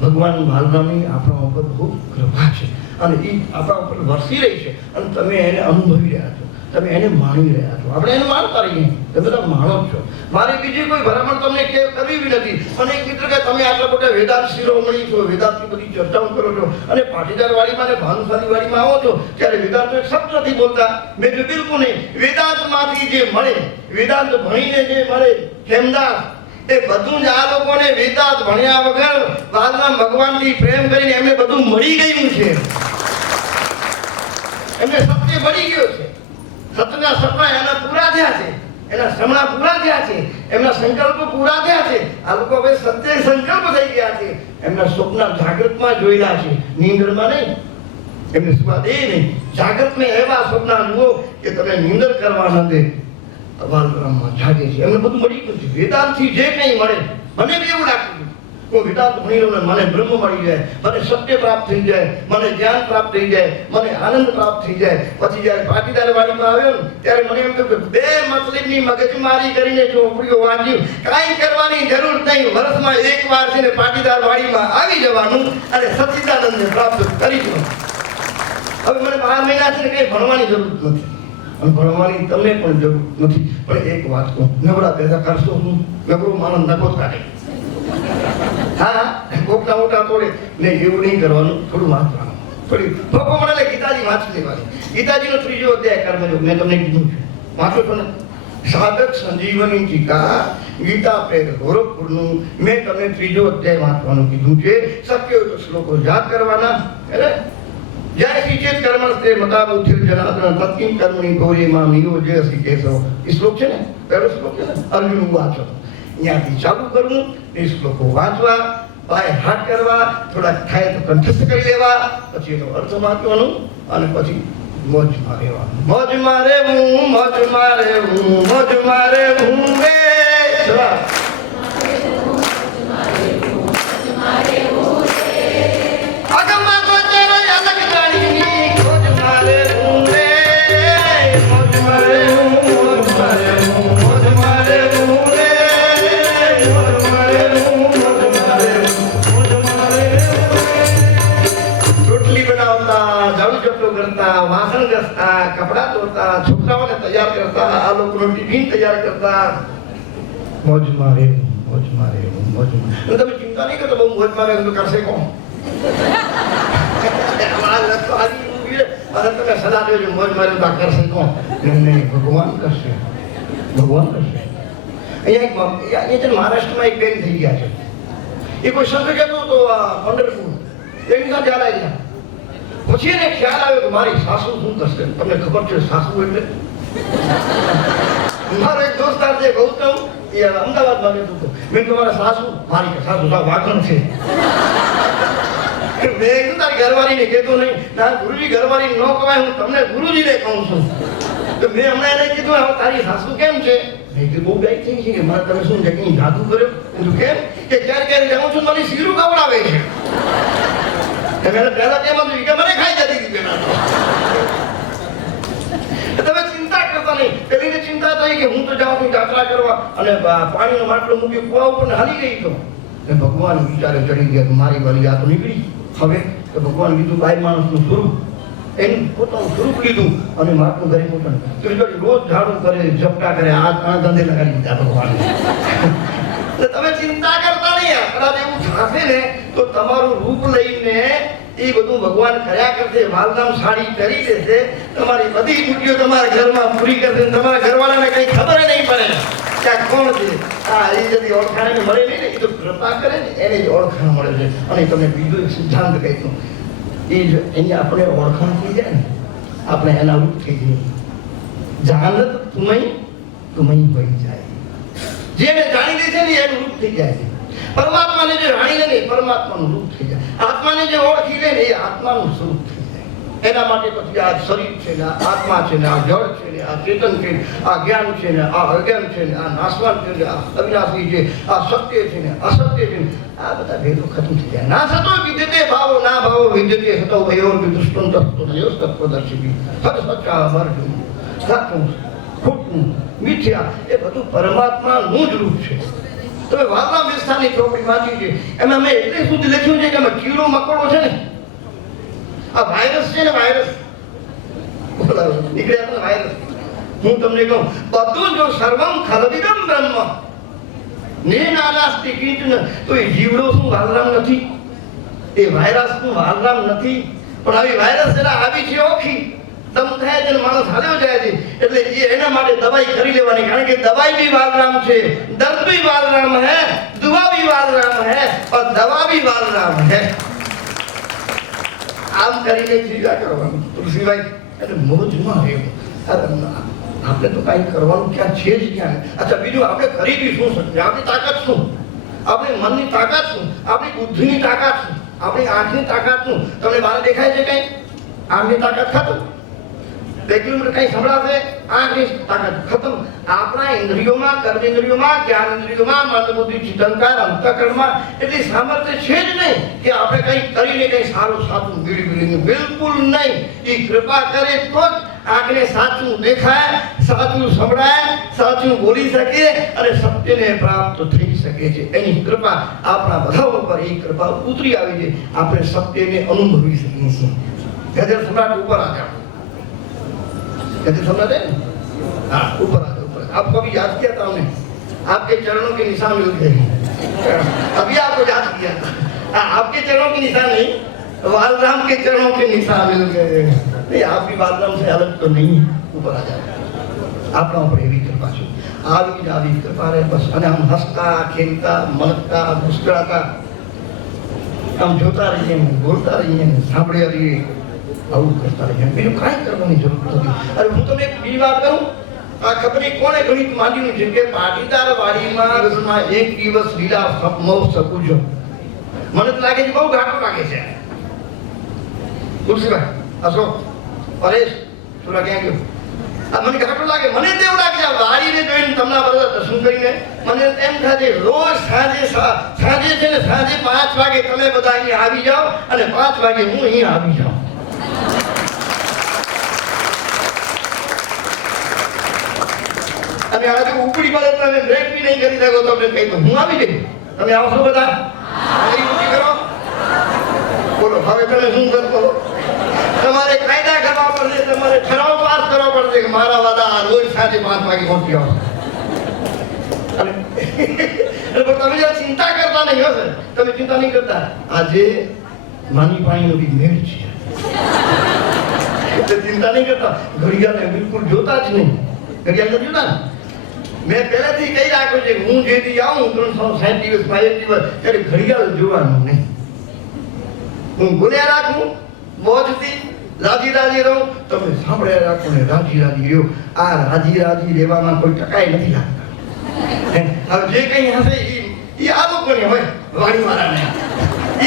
ભગવાન વાલરામની આપણા ઉપર ખૂબ કૃપા છે અને એ આપણા ઉપર વરસી રહી છે, અને તમે એને અનુભવી રહ્યા છો, તમે એને માણી રહ્યા છો. આપણે એને માણતા રહીએ, તમે બધા માણો જ છો. મારે બીજી કોઈ ભલામણ તમને કરવી બી નથી. અને એક મિત્ર કે તમે આટલા મોટા વેદાંત શિરોમણી છો, વેદાંતની બધી ચર્ચાઓ કરો છો, અને પાટીદાર વાડીમાં અને ભાનુશાલી વાડીમાં આવો છો ત્યારે વેદાંત એક શબ્દ નથી બોલતા. મેં જો બિલકુલ નહીં. વેદાંતમાંથી જે મળે, વેદાંત ભણીને જે મળે ખેમદાસ, એ બધું જ આ લોકોને વેદાંત ભણ્યા વગર વાલરામ ભગવાનથી પ્રેમ કરીને એમને બધું મળી ગયું છે. એમને સત્ય મળી ગયો છે. સત્યના સપના એના પૂરા થયા છે, એના સમણા પૂરા થયા છે, એમના સંકલ્પો પૂરા થયા છે. આ લોકો હવે સત્ય સંકલ્પ થઈ ગયા છે. એમના સ્વપ્ન જાગૃતમાં જોયેલા છે, નીંદરમાં નહીં. એમને સ્વાદ એ નહીં, જાગૃતમાં એવા સ્વપ્ન જુઓ કે તમે નીંદર કરવા ન દે. વાલરામમાં જાગે છે, એમને બધું મળી ગયું છે. વેદાંતથી જે કંઈ મળે, મને બી એવું લાગતું હું વેદાંત ભણી લઉં ને મને બ્રહ્મ મળી જાય, મને સત્ય પ્રાપ્ત થઈ જાય, મને જ્ઞાન પ્રાપ્ત થઈ જાય, મને આનંદ પ્રાપ્ત થઈ જાય. પછી જ્યારે પાટીદાર વાડીમાં આવ્યો ને ત્યારે મને એમ થયું કે બે મતલબની મગજમારી કરીને ચોપડીઓ વાંચ્યું, કાંઈ કરવાની જરૂર નહીં, વર્ષમાં એકવાર છે ને પાટીદાર વાડીમાં આવી જવાનું અને સચ્ચિદાનંદને પ્રાપ્ત કરી જવાનું. હવે મને 12 મહિના છે ને કંઈ ભણવાની જરૂર નથી અને ભણવાની તમને પણ જરૂર નથી. પણ એક વાત કહું, નવરા પેદા કરશો હું નબળો માણસ નખો કાઢે. હા, કોકના મોટા તોડે ને એવું નહીં કરવાનું, થોડું વાંચવાનું, થોડી ભોગો મળે ગીતાજી વાંચી લેવાની. ગીતાજીનો 3જો અધ્યાય કર્મયોગ મેં તમને કીધું છે, વાંચો છો ને. સાધક સંજીવની ટીકા ગીતા પ્રેર ગોરખપુરનું મેં તમને 3જો અધ્યાય વાંચવાનું કીધું છે. શક્ય હોય તો શ્લોકો યાદ કરવાના. જય શ્રી ચેત કર્મસ્તે મતાબુદ્ધિર જનાર્દન તત્કિં કર્મણી ગૌરીમાં નિયોજ્ય શ્રી કેશવ. એ શ્લોક છે ને, પહેલો શ્લોક છે ને, અર્જુન વાંચો. અહીંયાથી ચાલુ કરવું, એ શ્લોકો વાંચવા, બાય હાથ કરવા, થોડાક થાય તો કંઠસ્થ કરી લેવા, પછી એનો અર્થ વાંચવાનો અને પછી મોજમાં રહેવાનું. મોજમાં રહેવું, મોજમાં રહેવું, મોજમાં રહેવું રે. વાસણ ઘસતા, કપડા ધોતા, છોકરાઓને તૈયાર કરતા, આ લોકોનું ટિફિન તૈયાર કરતા. મોજમાં રહેવું, મોજમાં રહેવું, મોજમાં. તમે ચિંતા નહીં કરતો, બહુ મોજમાં રહેવું તો કરશે કોણ? તમે સલાહ દેજો મોજમાં રહેવું તો કરશે કોણ? નહીં, ભગવાન કરશે, ભગવાન કરશે. અહીંયા મહારાષ્ટ્રમાં એક બેન થઈ ગયા છે, એ કોઈ સંઘ જતો હતો પંઢરપુર, એની સાથે ચાલાઈ ગયા. પછી એને ખ્યાલ આવ્યો કે મારી સાસુ શું કરશે. તમને ખબર છે સાસુ એટલે? મારો એક દોસ્તાર છે ગૌતમ, એ અમદાવાદમાં રહેતો હતો. મેં તમારા સાસુ, મારી સાસુ વાગણ છે. મેં કીધું તારી ઘરવાળીને કહેતો નહીં. ના ગુરુજી ઘરવાળી ન કહેવાય, હું તમને ગુરુજીને કહું છું. તો મેં હમણાં એને કીધું હવે તારી સાસુ કેમ છે? મેં કીધું બહુ ગાય થઈ છે કે મારે તમે શું છે કંઈ જાદુ કર્યો? કીધું કેમ? કે ક્યારે જાઉં છું મને શીરું ખવડાવે છે. પહેલા કેમ હતું કે મને ખાઈ જતી હતી પેલા. તમે ચિંતા કરતા નહીં. પેલીને ચિંતા થઈ કે હું તો જાઉં છું યાત્રા કરવા અને પાણીનો માટલો મૂક્યો કુવા ઉપર હાલી ગઈ તો ભગવાન વિચારે ચડી ગયા મારી વાલી આ તો નીકળી. હવે તો ભગવાન કીધું બાઈ માણસનું સ્વરૂપ, એનું પોતાનું સ્વરૂપ લીધું અને માટલું ઘરે પોતાનું રોજ ઝાડુ કરે, ઝપટા કરે, આ ધંધે લગાડી દીધા ભગવાન. તમે ચિંતા કરતા નહીં. કદાચ એવું થશે ને તો તમારું રૂપ લઈને એ બધું ભગવાન કર્યા કરશે. વાલનામ સાડી કરી દેશે, તમારી બધી દુઃખીઓ તમારા ઘરમાં પૂરી કરશે. તમારા ઘરવાળાને કઈ ખબર નહીં પડે કે આ કોણ છે. આ એ જતી ઓળખાણ મળે નહીં ને, એ તો કૃપા કરે ને એને જ ઓળખાણ મળે છે. અને તમને બીજો એક સિદ્ધાંત કહી દઉં, એ જ એની આપણે ઓળખાણ થઈ જાય ને, આપણે એના રૂપ થઈ જઈએ. જાનત તુમય હોય જાય. જેને જાણી લે છે ને એનું રૂપ થઈ જાય છે. પરમાત્માને જે જાણી લે ને એ પરમાત્માનું રૂપ થઈ જાય. આત્માને જે ઓળખી લે ને એ આત્માનું સ્વરૂપ થઈ જાય. એના માટે પછી આ શરીર છે ને, આ આત્મા છે ને, આ જળ છે ને, આ ચેતન છે ને, આ જ્ઞાન છે ને, આ અજ્ઞાન છે ને, આ નાશવાન છે ને, આ અવિનાશી છે, આ સત્ય છે ને, અસત્ય છે ને, આ બધા ભેદો ખતમ થઈ જાય. ના સતો વિદ્યતે ભાવો ના ભાવો વિદ્યતે સતો ભયો વિદુષ્ટં તત્વ નયો તત્વદર્શી સત સચ્ચા અમર્જુન સાચું ખોટું મિથ્યા એ બધું પરમાત્માનું જ રૂપ છે. તમે વાલના વિસ્તારની ચોપડી વાંચી છે, એમાં મેં એટલે સુધી લખ્યું છે કે એમાં કીડો મકોડો છે ને, આ વાયરસ છે ને, વાયરસ નીકળ્યા ને વાયરસ. હું તમને કહું બધું જો સર્વમ ખલવિદમ બ્રહ્મ ને નાનાસ્તિ કીટ તો એ જીવડો શું વાલરામ નથી? એ વાયરસ નું વાલરામ નથી. પણ આવી વાયરસ જરા આવી છે ઓખી દમ થાય છે, માણસ હાલ્યો જાય છે, એટલે એના માટે દવાઈ કરી લેવાની. કારણ કે દવાઈ भी बालराम છે, दर्द भी बालराम है, दुआ भी बालराम है और दवा भी बालराम है. આમ કરીને ચીજા કરવાનું. તુલસીભાઈ એટલે મોજમાં રહેવું. આપણે તો કાંઈ કરવાનું ક્યાં છે જ ક્યાં. અચ્છા બીજું આપણે કરી બી શું શકીએ? આપણી તાકાત શું? આપણી મનની તાકાત શું? આપણી બુદ્ધિની તાકાત શું? આપણી આંખની તાકાત શું? તમને બહાર દેખાય છે કઈ આંખની તાકાત ખાતું? 2 કિલોમીટર કઈ સંભળાશે આંખની તાકાત ખતમ. આપણા ઇન્દ્રિયોમાં, કર્મેન્દ્રિયોમાં, જ્ઞાનેન્દ્રિયોમાં, મનબુદ્ધિ ચિંતનકાર અંતઃકરણમાં એટલી સામર્થ્ય છે જ નહીં કે આપણે કંઈ કરીને કંઈ સારું સાચું મેળવી. બિલકુલ નહીં. એ કૃપા કરે તો જ આંખને સાચું દેખાય, સાચું સંભળાય, સાચું બોલી શકે અને સત્યને પ્રાપ્ત થઈ શકે છે. એની કૃપા આપણા બધા ઉપર એ કૃપા ઉતરી આવી છે. આપણે સત્યને અનુભવી શકીએ છીએ. ગજર સમ્રાટ ઉપર आ जाओ. गजर सम्राट है हाँ, ऊपर आ जाओ. ऊपर आपको अभी याद किया था हमने, आपके चरणों के निशान मिल गए. अभी आपको याद किया था. आपके चरणों के निशान नहीं, बालराम के चरणों के निशान मिल गए. नहीं, आप भी बालराम से अलग तो नहीं. ऊपर आ जाओ. આપણા ઉપર એવી કૃપા છે. આવી કૃપા રહે બસ. અને આમ હસતા, ખેલતા, મલકતા, મુસ્કરાતા, આમ જોતા રહીએ, બોલતા રહીએ, સાંભળ્યા રહીએ, આવું કરતા રહીએ. બીજું કાંઈ કરવાની જરૂર નથી. અરે હું તમને એક બીજી વાત કરું. આ ખબર નહીં કોને ગણિત માંડ્યું છે કે પાટીદાર વાડીમાં દિવસમાં 1 દિવસ લીલા મહોત્સવ ઉજવો. મને તો લાગે છે બહુ ઘાટો લાગે છે. તુલસીભાઈ, અશોક, પરેશ, થોડા ક્યાં ગયો? મને ઘાટો લાગે. મને તો એવું લાગે છે વાડીને જોઈને તમને બધા દર્શન કરીને મને એમ થાય છે રોજ સાંજે છે ને સાંજે 5 વાગે તમે બધા અહીંયા આવી જાઓ અને 5 વાગે હું અહીંયા આવી જાઉં. અને આજે ઉપડી પડે તમે બ્રેક બી નહીં કરી શકો તો તમને કહી દઉં હું આવી જઈશ. તમે આવશો બધા? ઉપડી કરો. બોલો હવે તમે શું કરશો? તમારે કાયદા કરવા પડશે, તમારે ઠરાવ પાસ કરવા પડશે કે મારા વાદા રોજ સાંજે 5 વાગે પહોંચી આવો. અને તમે જો ચિંતા કરતા નહીં હશે, તમે ચિંતા નહીં કરતા. આજે માની પાણીનો બી મેળ છે એટલે ચિંતા નહીં કરતા. ઘડિયાળને બિલકુલ જોતા જ નહીં. ઘડિયાળ નથી જોતા ને. મેં પહેલાથી કહી રાખ્યું છે હું જે દી આવું 360 દિવસ 5 દિવસ ત્યારે ઘડિયાળ જોવાનું નહીં. હું બોલ્યા રાખું મોજથી, રાજી રાજી રહું. તમે સાંભળ્યા રાખો ને રાજી રાજી રહ્યો. આ રાજી રાજી રહેવામાં કોઈ ટકાઈ નથી લાગતા. હવે જે કંઈ હશે એ આ લોકોને હોય વાણીવાળાને.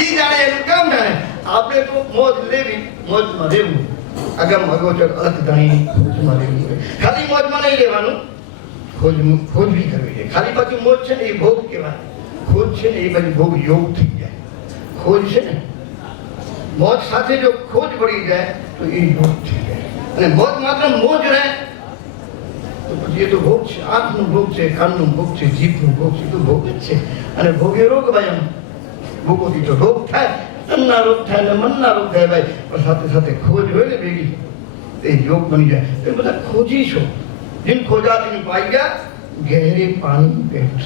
એ જાણે એનું કામ જાણે. આપણે તો મોજ લેવી, મોજમાં રહેવું. અગમ અગોચર અલગ ધણી મોજમાં રહેવું. ખાલી મોજમાં નહીં રહેવાનું, ખોજ બી કરવી છે. ખાલી બાજુ મોજ છે ને એ ભોગ કહેવાય. ખોજ છે ને એ બાજુ ભોગ યોગ થઈ જાય. ખોજ છે ને મોજ સાથે જો ખોજ પડી જાય તો એ યોગ થઈ જાય. અને મોજ માત્ર મોજ રહે તો પછી એ તો ભોગ છે. આંખનું ભોગ છે, કાનનું ભોગ છે, જીભનું ભોગ છે, તો ભોગ જ છે. અને ભોગે રોગ ભાઈ, ભોગોથી તો રોગ થાય, તનના રોગ થાય ને મનના રોગ થાય ભાઈ. પણ સાથે સાથે ખોજ હોય ને ભેગી એ યોગ બની જાય. એ બધા ખોજી છો. जिन खोजा तिन पाई गया गहरे पानी पेट.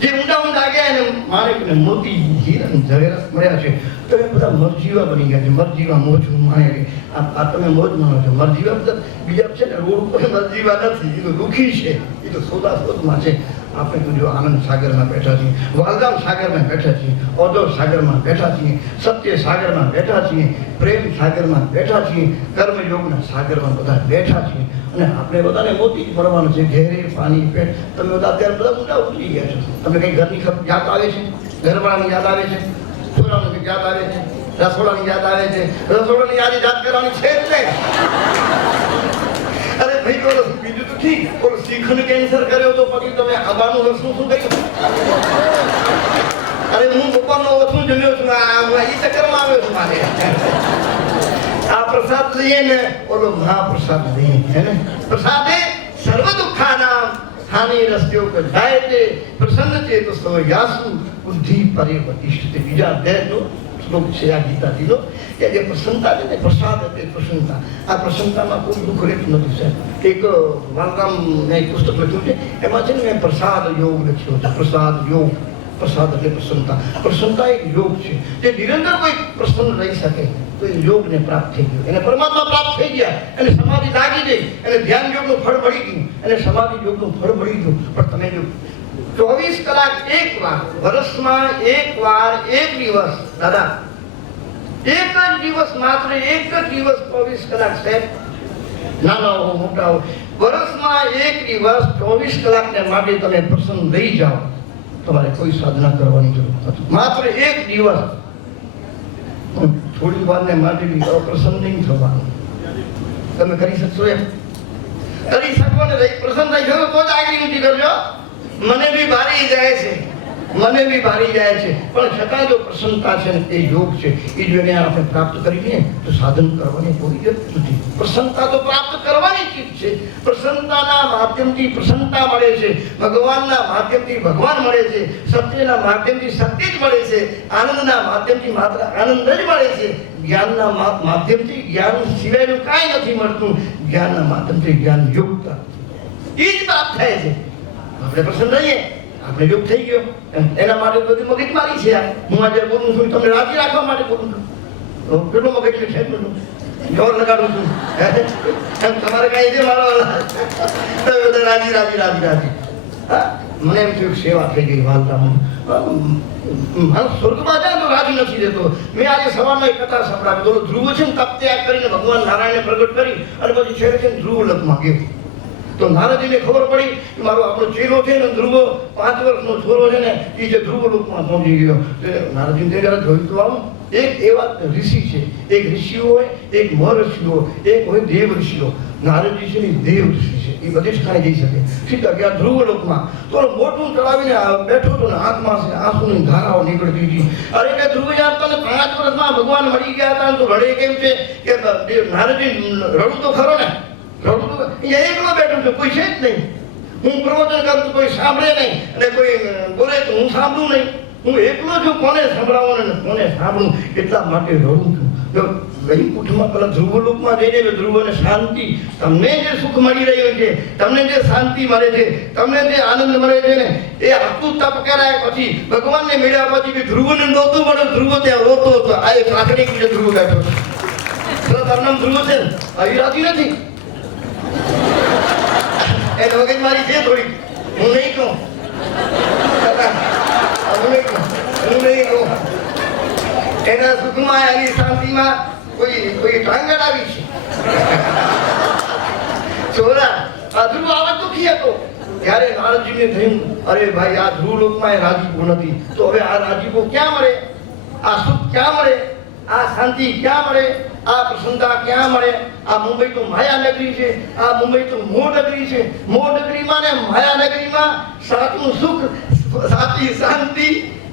જે ઊંડા ગયા એને માણેકને મોતી હીરા ઝવેરાત મળ્યા છે તો એ બધા મરજીવા બની ગયા છે. મરજીવા મોજ માણે. આ તમે મોજ માનો છો. મરજીવા બધા બીજા છે ને રોડ ઉપર મરજીવા નથી. એ તો દુઃખી છે, એ તો સોદાસોદમાં છે. આપણે તો જો આનંદ સાગરમાં બેઠા છીએ, વાલરામ સાગરમાં બેઠા છીએ, ઓદો સાગરમાં બેઠા છીએ, સત્ય સાગરમાં બેઠા છીએ, પ્રેમ સાગરમાં બેઠા છીએ, કર્મયોગના સાગરમાં બધા બેઠા છીએ. અને આપણે બધાને મોતી જ પડવાનું છે. ઘેરે પાણી પેટ. તમે બધા અત્યારે બધા ઊંડા ઉતરી ગયા છો. તમને કઈ ઘરની યાદ આવે છે? ઘરવાળાની યાદ આવે છે? છોરાની યાદ આવે છે? રસોડાની યાદ આવે છે? રસોડાની યાદ કરવાની છે જ નહીં. અરે ભાઈ બોલો બીજું તો ઠીક. બોલો શીખનું કેન્સર કર્યો તો પછી તમે આબાનું રસનું શું કર્યું? અરે હું બપોરનો ઓછું જમ્યો છું. એ ચક્કરમાં આવ્યો છું મારે. આ પ્રસાદ લઈએ ને ઓલો મહાપ્રસાદ લઈએ હે ને. પ્રસાદે સર્વ દુઃખાનામ હાનિ રસ્યો કઢાયતે પ્રસન્ન ચેતસો યાસુ બુદ્ધિ પરિવર્તિષ્ઠતે. બીજા અધ્યાયનો શ્લોક છે આ ગીતાજીનો કે જે પ્રસન્નતા છે ને પ્રસાદ એટલે પ્રસન્નતા. આ પ્રસન્નતામાં કોઈ દુઃખ રહેતું નથી સાહેબ. એક વાલરામ મેં એક પુસ્તક લખ્યું છે એમાં છે ને મેં પ્રસાદ યોગ લખ્યો છે. પ્રસાદ યોગ. પ્રસાદ એટલે પ્રસન્નતા. પ્રસન્નતા એક યોગ છે જે નિરંતર કોઈ પ્રસન્ન રહી શકે તો એ યોગને પ્રાપ્ત થઈ ગયો. એને પરમાત્મા પ્રાપ્ત થઈ ગયા. એને સમાધિ લાગી ગઈ. એને ધ્યાન યોગનું ફળ મળી ગયું. એને સમાધિ યોગનું ફળ મળી ગયું. પણ તમે જો 24 કલાક એક વાર વર્ષમાં એક વાર એક દિવસ દાદા એક જ દિવસ માત્ર એક જ દિવસ 24 કલાક સાહેબ નાના હો મોટા હો વર્ષમાં એક દિવસ 24 કલાકને માટે તમે પ્રસન્ન રહી જાઓ. તમારે કોઈ સાધના કરવાની જરૂર નથી. માત્ર એક દિવસ થોડી વારને માટે બી અપ્રસન્ન નહીં થવાનું. તમે કરી શકશો એમ? કરી શકો ને પ્રસન્ન થઈ શકો તો જ આગળ ઊંચી કરજો. મને બી ભારી જાય છે, મને બી ભારી જાય છે, પણ છતાં જો પ્રસન્નતા છે ને એ યોગ છે. એ જો એને આપણે પ્રાપ્ત કરી લઈએ તો સાધન કરવાની કોઈ જરૂર નથી. પ્રસન્નતા તો પ્રાપ્ત કરવાની ચીજ છે. પ્રસન્નતાના માધ્યમથી પ્રસન્નતા મળે છે, ભગવાનના માધ્યમથી ભગવાન મળે છે, સત્યના માધ્યમથી સત્ય જ મળે છે, આનંદના માધ્યમથી માત્ર આનંદ જ મળે છે. જ્ઞાનના માધ્યમથી જ્ઞાન સિવાયનું કાંઈ નથી મળતું. જ્ઞાનના માધ્યમથી જ્ઞાન યુક્ત એ જ પ્રાપ્ત થાય છે. આપણે પ્રસન્ન રહીએ, આપણે યોગ થઈ ગયો. એના માટે બધી મગજમારી છે. હું આજે બોલું છું તમને રાજી રાખવા માટે બોલું છું. કેટલું મગજ છે બધું જોર લગાડું છું. તમારે કઈ છે મારો બધા રાજી રાજી રાજી રાજી. મને એમ થયું સેવા થઈ ગઈ વાલતામાં. સ્વર્ગમાં જાય તો રાજી નથી રહેતો. મેં આજે સવારમાં એક કથા સંભળાવી. તો ધ્રુવ છે ને તપ ત્યાગ કરીને ભગવાન નારાયણને પ્રગટ કરી અને પછી છેલ્લે છે ધ્રુવ લોકમાં ગયો. તો નારદજીને ખબર પડી કે મારો આપણો ચેલો છે ને ધ્રુવ 5 વર્ષનો છોરો છે ને એ જે ધ્રુવ લોકમાં પહોંચી ગયો. નારદજીને જરા જોયું તો આવું એક એવા ઋષિ છે, એક ઋષિઓ હોય, એક મહર્ષિઓ, એક હોય દેવ ઋષિઓ. નારદજી છે ને દેવ ઋષિ છે, એ બધી સ્થાને જઈ શકે. સીધા ગયા ધ્રુવ લોકમાં. તો મોટું ચડાવીને બેઠો હતો ને આંખમાં આંસુની ધારાઓ નીકળતી હતી. અરે કે ધ્રુવ યાર તને 5 વર્ષમાં ભગવાન મળી ગયા હતા તો રડે કેમ છે? કે નારદજી રડું તો ખરો ને, રડું તો એકલો બેઠો છું, કોઈ છે જ નહીં. હું પ્રવચન કરું તો કોઈ સાંભળે નહીં અને કોઈ બોલે તો હું સાંભળું નહીં. હું એકલો છું, કોને સંભળાવું અને કોને સાંભળું? એટલા માટે રડું છું. જો વૈકુંઠમાં પેલા ધ્રુવલોકમાં જઈને ધ્રુવને શાંતિ, તમને જે સુખ મળી રહ્યું છે, તમને જે શાંતિ મળે છે, તમને જે આનંદ મળે છે ને એ આટલું તપ કરાય પછી ભગવાનને મળ્યા પછી કે ધ્રુવને નહોતું મળે, ધ્રુવ ત્યાં રોતો હતો. આ એક લાકડી નીચે ધ્રુવ બેઠો છે. તારું નામ ધ્રુવ છે ને? આવી રાજી નથી એને વગેરે મારી છે થોડી. હું નહીં કહું, હું નહીં કહું. એના સુખમાં એની શાંતિમાં કોઈ ટાંગડ આવી છે. છોરા આ ધ્રુવ આવા દુઃખી હતો. ત્યારે નારદજીને થયું અરે ભાઈ આ ધ્રુવ લોકમાં એ રાજીપો નથી, તો હવે આ રાજીપો ક્યાં મળે? આ સુખ ક્યાં મળે? આ શાંતિ ક્યાં મળે? આ પ્રસન્નતા ક્યાં મળે? આ મુંબઈ તો માયા નગરી છે, આ મુંબઈ તો મોહ નગરી છે. મોહ નગરીમાં ને માયા નગરીમાં સાચું સુખ, સાચી શાંતિ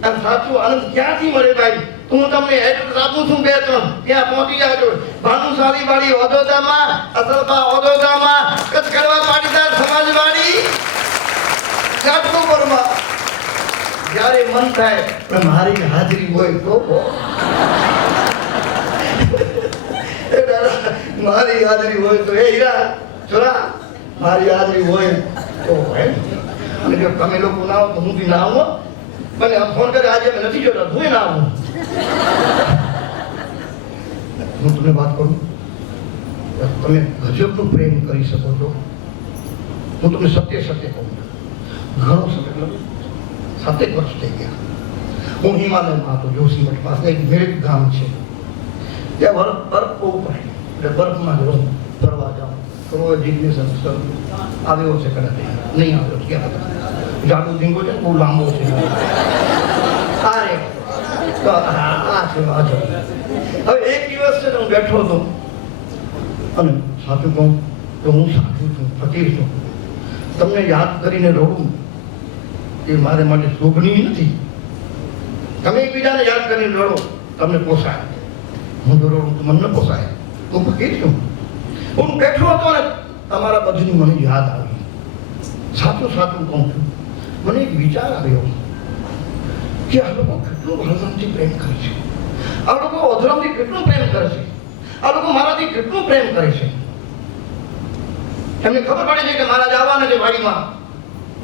અને સાચું આનંદ ક્યાંથી મળે ભાઈ? હું તમને એડ્રેસ આપું છું 2-3, ત્યાં પહોંચી જાજો. ભાનુશાલી વાળી ઓદોદામાં, અસલબા ઓદોદામાં, કચ્છ કડવા પાટીદાર સમાજવાળી ઘાટકોપરમાં. જ્યારે મન થાય પણ મારી હાજરી હોય તો મારી હાજરી હોય તો એ હીરા છોરા મારી હાજરી હોય તો અને જો તમે લોકો ના આવો તો હું બી ના આવું. મને ફોન કરે આજે મેં નથી જોતા, હું ના આવું. હું તમને વાત કરું, તમે ગજબનું પ્રેમ કરી શકો છો. હું તમને સત્ય કહું, ઘણો સમય 7 વર્ષ થઈ ગયા. હું હિમાલયમાં હતો, જોશીમઠ પાસે એક મેરેક ગામ છે. ત્યાં બરફ બહુ પડે એટલે બરફમાં જ ફરવા જાઉં. થોડો જિજ્ઞેસ આવ્યો છે કદાચ નહીં આવ્યો ક્યાં હતા. જાડુ ધીંગો છે બહુ લાંબો છે. હવે એક દિવસ છે હું બેઠો હતો અને સાચું કહું તો હું સાચું છું, ફકીર છું. તમને યાદ કરીને રહું એ મારે માટે શોભનીય નથી. તમે એકબીજાને યાદ કરીને રડો તમને પોસાય. હું જો રડું તો મને ન પોસાય. હું ફકીર છું. હું બેઠો હતો ને તમારા બધી મને યાદ આવી. સાચું કહું છું. મને એક વિચાર આવ્યો કે આ લોકો કેટલું હળદમથી પ્રેમ કરે છે, આ લોકો અધરમથી કેટલું પ્રેમ કરે છે, આ લોકો મારાથી કેટલું પ્રેમ કરે છે. એમને ખબર પડે છે કે મારા જવાના છે વાડીમાં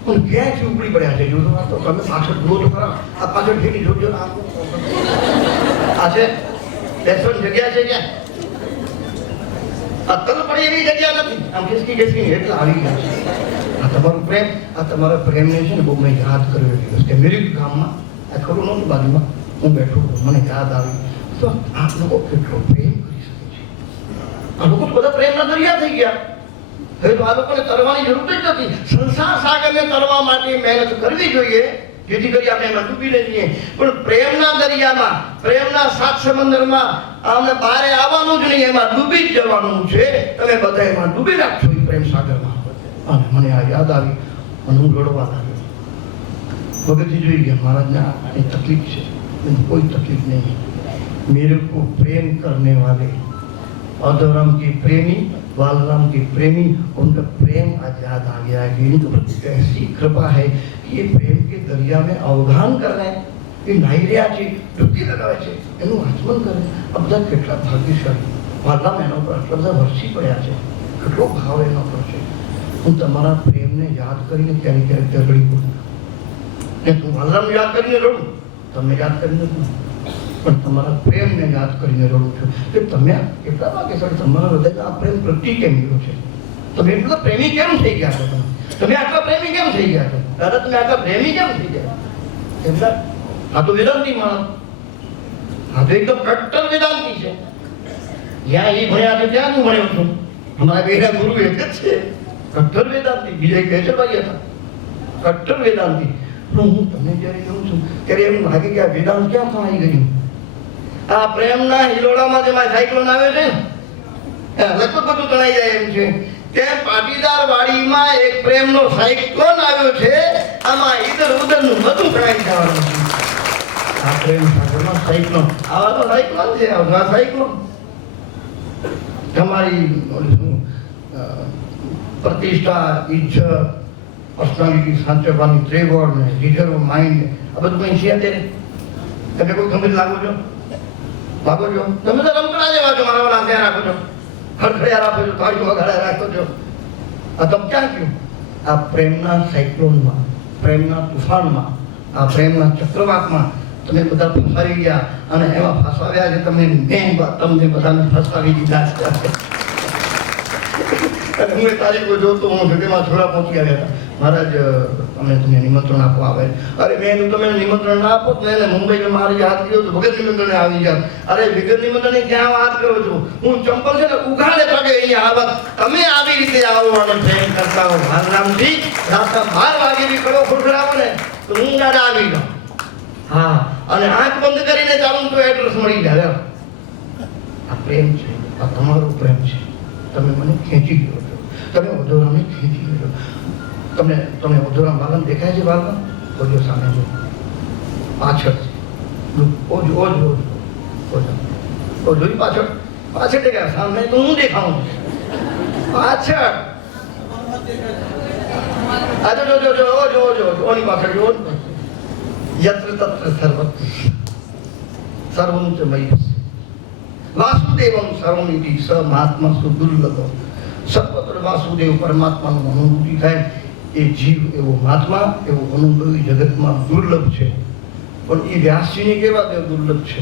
પણ ક્યાંથી ઉપડી પડ્યા છે. જોજો તો તમે પાછળ જુઓ તો ખરા. આ પાછળ ફેરી જોજો. આ છે બેસવાની જગ્યા છે ક્યાં? આ તલ પડી એવી જગ્યા નથી. આમ ખેસકી એટલા આવી ગયા છે. આ તમારું પ્રેમ, આ તમારા પ્રેમને છે ને બહુ મેં યાદ કર્યો દિવસ કે મેરી ગામમાં આ ખરું નહોતું બાજુમાં હું બેઠો હતો, મને યાદ આવી તો આ લોકો કેટલો પ્રેમ કરી શકે છે. આ લોકો તો બધા પ્રેમના દરિયા થઈ ગયા. હવે તો આ લોકોને તરવાની જરૂર જ નથી. સંસાર સાગરને તરવા માટે મહેનત કરવી જોઈએ જેથી કરી આપણે એમાં ડૂબી રહીએ. પણ પ્રેમના દરિયામાં, પ્રેમના સાત સમંદરમાં અમને બહાર આવવાનું તરવાનું જ નહીં, એમાં ડૂબી જ જવાનું છે. તમે બધા એમાં ડૂબી રાખશો એ પ્રેમ સાગરમાં. અને મને આ યાદ આવી અને હું રડવા લાગ્યો. ભગતજી જોઈ ગયા, મહારાજને આની તકલીફ છે. कोई तकलीफ नहीं, मेरे को प्रेम करने वाले अधोराम की प्रेमी, बालराम की प्रेमी, उनका प्रेम आज याद आ गया है. इनके प्रति ऐसी कृपा है कि ये प्रेम के दरिया में अवगान कर रहे हैं. ये नाई રહ્યા છે, ડૂબકી લગાવે છે, એનું આચમન કરે. આ બધા કેટલા ભાગ્યશાળી. બાલરામ એના ઉપર આટલા બધા વરસી પડ્યા છે, કેટલો ભાવ એના પર છે. હું તમારા પ્રેમને યાદ કરીને ક્યારેક ક્યારેક રડી પડું. ને તું બાલરામ યાદ કરીને રડું, તમને યાદ કરીને પણ તમારા પ્રેમને યાદ કરીને રડું છું કે તમે કેટલા ભાગ્યશાળી. તમારા હૃદયમાં આ પ્રેમ પ્રગટી કેમ ગયો છે? તમે એટલા પ્રેમી કેમ થઈ ગયા છો? તમે આટલા પ્રેમી કેમ થઈ ગયા છો? દાદા તમે આટલા પ્રેમી કેમ થઈ ગયા? એટલા આ તો વેદાંતી માણસ, આ તો એકદમ કટ્ટર વેદાંતી છે. જ્યાં એ ભણ્યા છે ત્યાં હું ભણ્યો છું. અમારા બેના ગુરુ એક જ છે, કટ્ટર વેદાંતી. બીજા કેશવભાઈ હતા, કટ્ટર વેદાંતી. પણ હું તમને જ્યારે જોઉં છું ત્યારે એમ લાગે કે આ વેદાંત ક્યાં આવી ગયું? આ પ્રેમના હિલોડામાં જેમાં સાયક્લોન આવે છે ને, લગભગ બધું તણાઈ જાય એમ છે. ત્યાં પાટીદાર વાડીમાં એક પ્રેમનો સાયક્લોન આવ્યો છે. આમાં ઈધર ઉધરનું બધું તણાઈ જવાનું છે. આ પ્રેમ સાગરમાં સાયક્લોન, આવા તો સાયક્લોન છે, આવા સાયક્લોન. તમારી પ્રતિષ્ઠા, ઇજ્જત, પર્સનાલિટી સાચવવાની ત્રેવડ ને રિઝર્વ માઇન્ડ, આ બધું કંઈ છે અત્યારે? તમે કોઈ ગંભીર લાગો છો? તમે તો રમકડા જેવા છો. મારા વાળા ત્યાં રાખો છો, ખડખડ્યા રાખો છો, તાળીઓ વગાડ્યા રાખો છો. આ તમે ક્યાં ગયું? આ પ્રેમના સાયક્લોનમાં, પ્રેમના તુફાનમાં, આ પ્રેમના ચક્રવાતમાં તમે બધા ફસાવી ગયા. અને એમાં ફસાવ્યા છે તમે, મેં તમને બધાને ફસાવી દીધા છે. અને હું એ તારીખો જોતો હું જગ્યામાં થોડા પહોંચી આવ્યા હતા. મહારાજ અમે તમને નિમંત્રણ આપવા આવે. અરે મેં તમે નિમંત્રણ ના આપો તો એને મુંબઈમાં મારે યાદ કર્યો તો વગર નિમંત્રણે આવી જાત. અરે વગર નિમંત્રણે ક્યાં વાત કરો છો? હું ચંપલ છે ને ઉઘાડે પગે અહીંયા આવત. તમે આવી રીતે આવો અને પ્રેમ કરતા હો બાલરામજી. રાતના 12 વાગે બી કડો ખોટલાવો ને તો હું દાદા આવી જાઉં. હા, અને આંખ બંધ કરીને ચાલું તો એડ્રેસ મળી જાય. આ પ્રેમ છે, આ તમારો પ્રેમ છે. તમે મને ખેંચી ગયો છો, તમે અધોરામને ખેંચી ગયો. તમે અધોરામ બાલન દેખાય છે? બાલન ઓજો સામે જો, પાછળ ઓજો ઓજો ઓજો પાછળ પાછળ દેખાય. સામે તો હું દેખાઉં પાછળ. આ જો જો જો ઓજો ઓજો ઓની પાછળ જો. यत्र तत्र सर्वं च मयि वासुदेवं सर्वमिति स महात्मा सुदुर्लभ. સર્વત્ર વાસુદેવ પરમાત્માનું અનુભૂતિ થાય. એ જીવ એવો મહાત્મા, એવો અનુભવી જગતમાં દુર્લભ છે. પણ એ વ્યાસજીની કેવા દેવ દુર્લભ છે.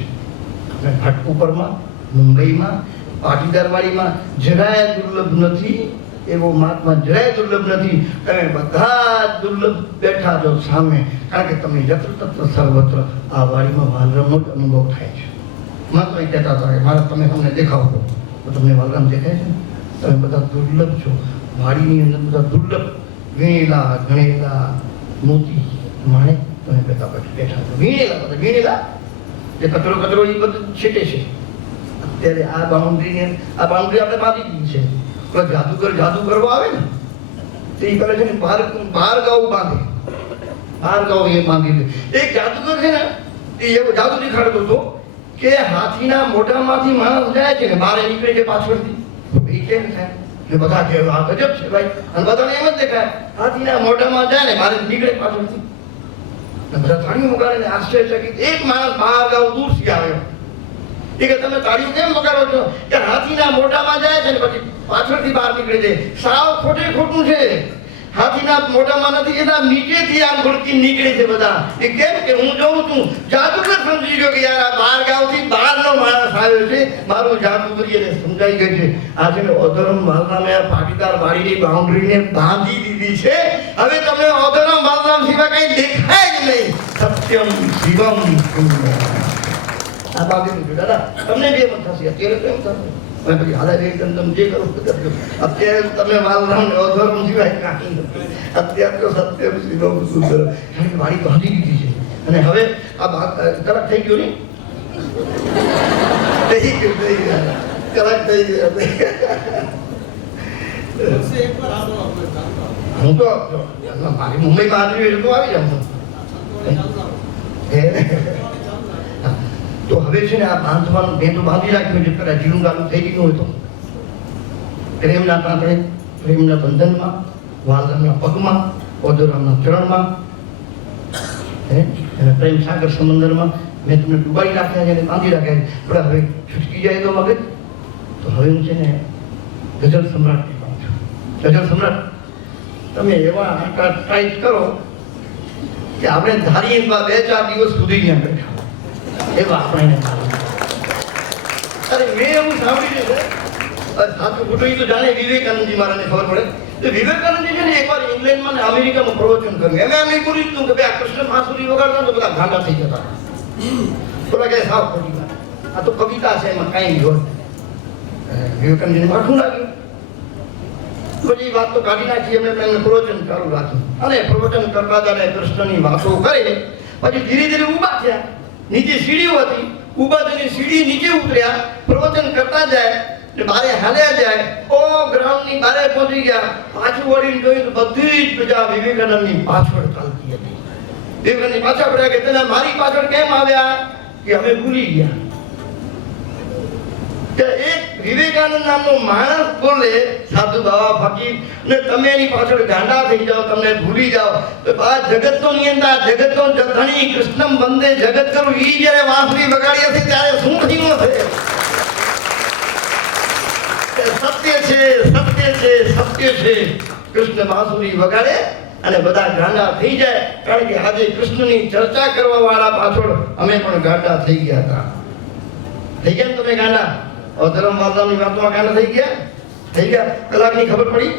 અને ઘાટકોપરમાં, મુંબઈમાં, પાટીદારવાડીમાં જરાય દુર્લભ નથી. એવો મહાત્મા જરાય દુર્લભ નથી. તમે બધા દુર્લભ બેઠા છો સામે, કારણ કે તમે યત્ર તત્ર સર્વત્ર આ વાડીમાં બાલરામનો જ અનુભવ થાય છે. મહાત્મા કહેતા હતા કે મારા તમે તમને દેખાવો તો તમને બાલરામ દેખાય છે. તમે બધા દુર્લભ છો. વાડીની અંદર બધા દુર્લભ વીણેલા ગણેલા મોતી માણે તમે બધા બેઠા છો. વીણેલા એ કચરો એ બધું છેટે છે. અત્યારે આ બાઉન્ડ્રી આપણે બાંધી દીધી છે. જાદુગર જાદુ કરવા આવે ને તે કરે છે ને, બાર ગાઉ બાંધે. બાર ગાઉ એ બાંધી દે. એક જાદુગર છે ને એ એવો જાદુ દેખાડતો હતો કે હાથીના મોઢામાંથી માણસ જાય છે ને બહાર નીકળે છે પાછળથી. એ કેમ થાય? બધા કે આ ગજબ છે ભાઈ. અને બધાને એમ જ દેખાય, હાથીના મોઢામાં જાય ને બહાર નીકળે પાછળથી. બધા તાળીઓ વગાડે ને આશ્ચર્યચકિત. એક માણસ બહાર ગાઉ દૂરથી આવ્યો. એ કે તમે તાળીઓ કેમ વગાડો છો? કે હાથીના મોઢામાં જાય છે ને પછી પાછળથી બહાર નીકળે છે. સાવ ખોટું છે. હાથીના મોઢામાં નથી જતા, નીચેથી આમ ઘોડકી નીકળે છે બધા. એ કેમ? કે હું જોઉં છું. જાદુગર સમજી ગયો કે યાર આ બહાર ગામથી બહારનો માણસ આવ્યો છે. મારું જાદુગરી એને સમજાઈ ગયું છે. આજે મેં અધોરામ બાલરામે આ પાટીદાર વાડીની બાઉન્ડ્રીને બાંધી દીધી છે. હવે તમે અધોરામ બાલરામ સિવાય કઈ દેખાય જ નહીં. સત્યમ શિવમ આ બાબી દાદા તમને બે મત થશે. અત્યારે કેમ થશે? પછી હાલે તમે જે કરો કરજો. અત્યારે તમે બાલરામ અધોરામ સિવાય કાંઈ નથી. અત્યારે તો સત્યમ શિવમ સુંદર વાડી બાંધી દીધી છે. અને હવે આ કલાક થઈ ગયો નહીં, થઈ ગયું. કલાક થઈ ગઈ હતી. હું તો મારી મુંબઈમાં આવી એટલે તો આવી જાઉં છું. તો હવે છે ને આ બાંધવાનું મેં તો બાંધી રાખ્યું છે, કદાચ જીરું ચાલુ થઈ ગયું હોય તો પ્રેમના તાંતણે, પ્રેમના બંધનમાં, વાલરામના પગમાં, ઓદોરામના ચરણમાં, અને પ્રેમ સાગર સમંદરમાં મેં તમને ડૂબાડી રાખ્યા છે અને બાંધી રાખ્યા છે. પણ હવે છૂટકી જાય તો મગજ, તો હવે હું છે ને ગઝલ સમ્રાટ કહું છું. ગઝલ સમ્રાટ તમે એવા આંકડા ટાઈટ કરો કે આપણે ધારીએ 2-4 દિવસ સુધી ત્યાં બેઠા એવા આપણે એને અરે મેં એવું સાંભળ્યું છે, સાચું ખોટું એ તો જાણે વિવેકાનંદજી મહારાજને ખબર પડે. તો વિવેકાનંદજી છે ને એકવાર ઇંગ્લેન્ડમાં ને અમેરિકામાં પ્રવચન કર્યું. એમ નહીં પૂરી દીધું કે ભાઈ આ કૃષ્ણ બાંસુરી વગાડતા તો બધા ગાંડા થઈ જતા. બોલા કે સાવ ખોટી વાત, આ તો કવિતા છે, એમાં કાંઈ નહીં હોય. વિવેકાનંદજીને માઠું લાગ્યું. બધી વાત તો કાઢી નાખી, એમને એમને પ્રવચન ચાલુ રાખ્યું. અને પ્રવચન કરતા જ્યારે કૃષ્ણની વાતો કરે પછી ધીરે ધીરે ઊભા થયા. નીચે સીડીઓ હતી, ઊભા થઈને સીડી નીચે ઉતર્યા, પ્રવચન કરતા જાય એટલે બારે હાલ્યા જાય. ઓ ગ્રાઉન્ડની બારે પહોંચી ગયા, પાછું વળીને જોયું તો બધી જ પ્રજા વિવેકાનંદની પાછળ ચાલતી હતી. વિવેકાનંદની પાછળ પડ્યા કે તને મારી પાછળ કેમ આવ્યા? કે અમે ભૂલી ગયા. કે એક વિવેકાનંદ નામનો માણસ બોલે સાધુ બાવા ફકીર ને તમે એની પાછળ ગાંડા થઈ જાઓ, તમને ભૂલી જાઓ. તો આ જગતનો નિયંતા, જગતનો ધણી, કૃષ્ણમ વંદે જગત કરું ઈ જ્યારે વાંસળી વગાડી હતી ત્યારે શું થયું હશે? સત્ય છે, સત્ય છે, સત્ય છે. કૃષ્ણ વાંસળી વગાડે અને બધા ગાંડા થઈ જાય. કારણ કે આજે કૃષ્ણની ચર્ચા કરવા વાળા પાછળ અમે પણ ગાંડા થઈ ગયા હતા. થઈ ગયા ને તમે ગાંડા? ધર્મ વાર્તાની વાતોમાં ગાંડા થઈ ગયા? થઈ ગયા? કલાકની ખબર પડી?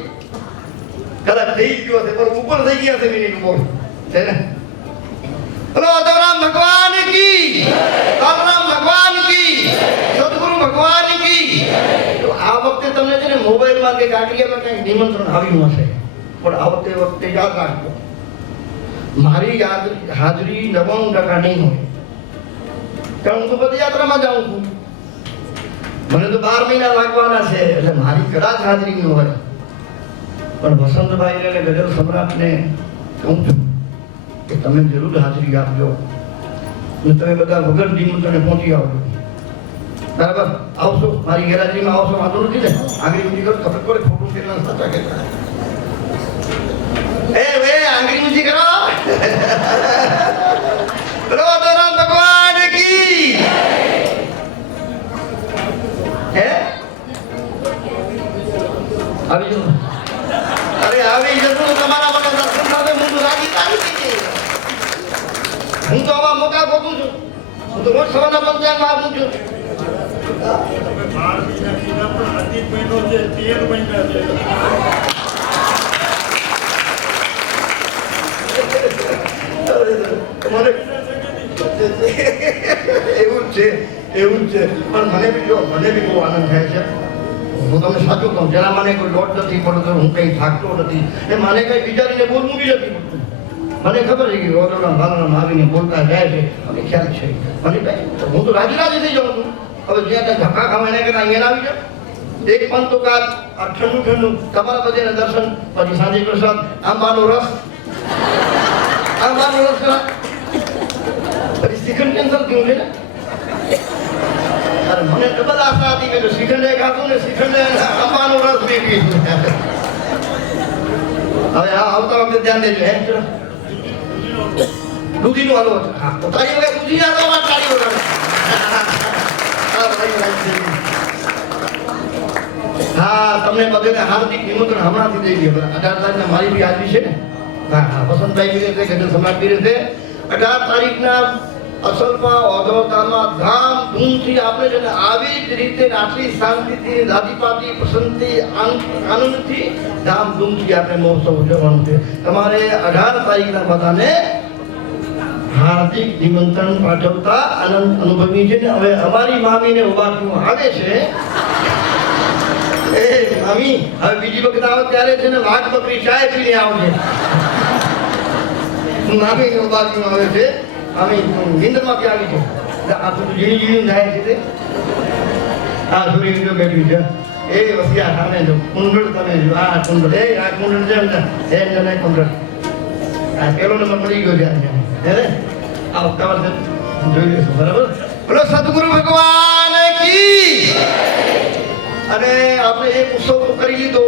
કલાક થઈ ગયો હશે પણ ઉપર થઈ ગયા છે મિનિટ ઉપર છે ને. હલો અધરામ ભગવાન કી, અધરામ ભગવાન કી, સદગુરુ ભગવાન કી. તો આ વખતે તમને છે ને મોબાઈલમાં કે કાકડિયામાં કંઈક નિમંત્રણ આવ્યું હશે, પણ આ વખતે યાદ રાખજો, મારી હાજરી 99% નહીં હોય. કારણ હું તો પદયાત્રામાં જાઉં છું, મને તો 12 મહિના લાગવાના છે, એટલે મારી કદાચ હાજરી ન હોય. પણ વસંતભાઈ અને ગઝલ સમ્રાટને કહું છું કે તમે જરૂર હાજરી આપજો અને તમે બધા વગર નિમંત્રણે પહોંચી આવજો. બરાબર? આવશો, મારી ગેરહાજરીમાં આવશો, વાંધો નથી ને? આંગળી ઊંચી કરો, ખબર પડે ખોટું કેટલા સાચા કેટલા. આંગળી ઊંચી કરો. રામ ભગવાન કી. હે આવી જાઓ. અરે આવી જતો તમારા માટે દર્શન સાથે હું તો રાજી તારી થઈ. હું તો આવા મોટા ગોતું છું, હું તો રોજ સવારના પંચાયતમાં આવું છું. એવું જ છે, એવું જ છે. પણ મને બી બહુ આનંદ થાય છે. હું તમને સાચું કહું, જેના મને કોઈ લોટ નથી પડતો, હું કંઈ થાકતો નથી, એ મને કંઈ વિચારીને બોલવું બી નથી પડતું. મને ખબર છે કે ઓદોરામ વાલરામ આવીને બોલતા જાય છે, મને ખ્યાલ છે. મને કંઈ હું તો રાજી થઈ જાઉં છું. હવે જ્યાં ત્યાં ધક્કા ખાવા એના કરતા અહીંયા આવી જાય. એક પણ તો કાલ આ ઠંડુ તમારા બધાના દર્શન, પછી સાંજે પ્રસાદ, આંબાનો રસ, આંબાનો રસ કરા, પછી શ્રીખંડ કેન્સલ થયું છે ને. અરે મને ડબલ આશા હતી કે શ્રીખંડ ખાતું ને શ્રીખંડ આંબાનો રસ બી પીધું. હવે આવતા વખતે ધ્યાન દેજો. હે દૂધીનું હાલો. હા, તારી વગર દૂધી ના તો તારી વગર. હા, તમને બધાને હાર્દિક નિમંત્રણ હમણાંથી દઈ દઈએ. 18 તારીખના મારી બી હાજરી છે ને. હા, વસંતભાઈ બી રહેશે, ગઝલ સમ્રાટ બી રહેશે. 18 તારીખના અસલમાં ઓધવતામાં ધામધૂમથી આપણે છે ને આવી જ રીતે આટલી શાંતિથી, રાજીપાતી, પસંદથી, આનંદથી, ધામધૂમથી આપણે મહોત્સવ ઉજવવાનું છે. તમારે 18 તારીખના બધાને હાર્દિક નિમંત્રણ પાઠવતા આનંદ અનુભવી છે ને. હવે અમારી મામીને ઉભાટનું આવે છે. એ મામી હવે બીજી વખત આવે ત્યારે છે ને વાઘ બકરી ચાય પીને આવજે. મામીને ઉભાટનું આવે છે. અમે નિંદરમાં બી આવી છે. આ તો ઝીણી જાય છે તે. આ છોરી જો બેઠી છે એ વસિયા સામે જો કુંડળ તમે જો આ કુંડળ આ કુંડળ છે ને એ જને કુંડળ આ પેલો નંબર મળી ગયો છે હે આ કવર જોઈ લેશો બરાબર બોલો સદગુરુ ભગવાન કી અને આપણે એક ઉત્સવ કરી લીધો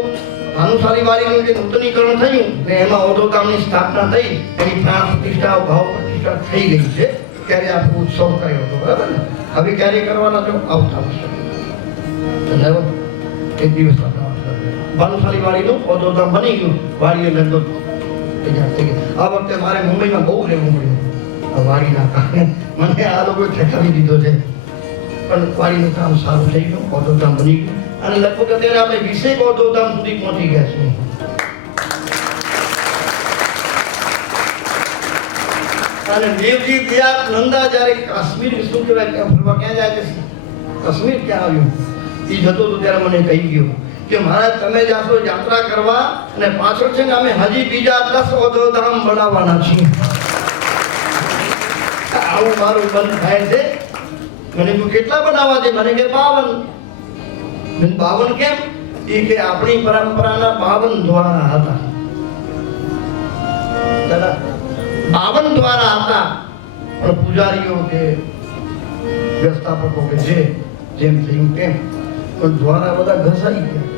ભાનુશાલી વાડીનું જે નૂતનીકરણ થયું ને એમાં ઓધોધામની સ્થાપના થઈ એની પ્રાણ પ્રતિષ્ઠા ભાવ પ્રતિષ્ઠા થઈ ગઈ છે ત્યારે આપણે ઉત્સવ કર્યો હતો બરાબર ને હવે ક્યારે કરવાના છો આવતા વર્ષે એક દિવસ ભાનુશાલી વાડીનું ઓધોધામ બની ગયું વાડીએ લગભગ તૈયાર થઈ ગઈ આ વખતે મારે મુંબઈમાં બહુ રહેવું મળ્યું વાડીના કારણે મને આ લોકોએ ઠેકાવી દીધો છે પણ વાડીનું કામ સારું થઈ ગયું ઓધોધામ બની ગયું અને લગભગ અત્યારે આપણે 20 ઓધોધામ સુધી પહોંચી ગયા છીએ અને દેવજી દયા નંદા જ્યારે કાશ્મીર શું કહેવાય ત્યાં ફરવા ક્યાં જાય છે કાશ્મીર ક્યાં આવ્યું એ જતો તો ત્યારે મને કહી ગયો કે મહારાજ તમે જાશો યાત્રા કરવા અને પાછળ છે ને અમે હજી બીજા 10 ઓધોધામ બનાવવાના છીએ આવું મારું બંધ થાય છે મને તું કેટલા બનાવવા છે મને કે 52 52 કેમ એ કે આપણી પરંપરાના 52 દ્વારા હતા દાદા 52 દ્વારા હતા પણ પૂજારીઓ કે વ્યવસ્થાપકો કે જેમ થયું તેમ પણ દ્વારા બધા ઘસાઈ ગયા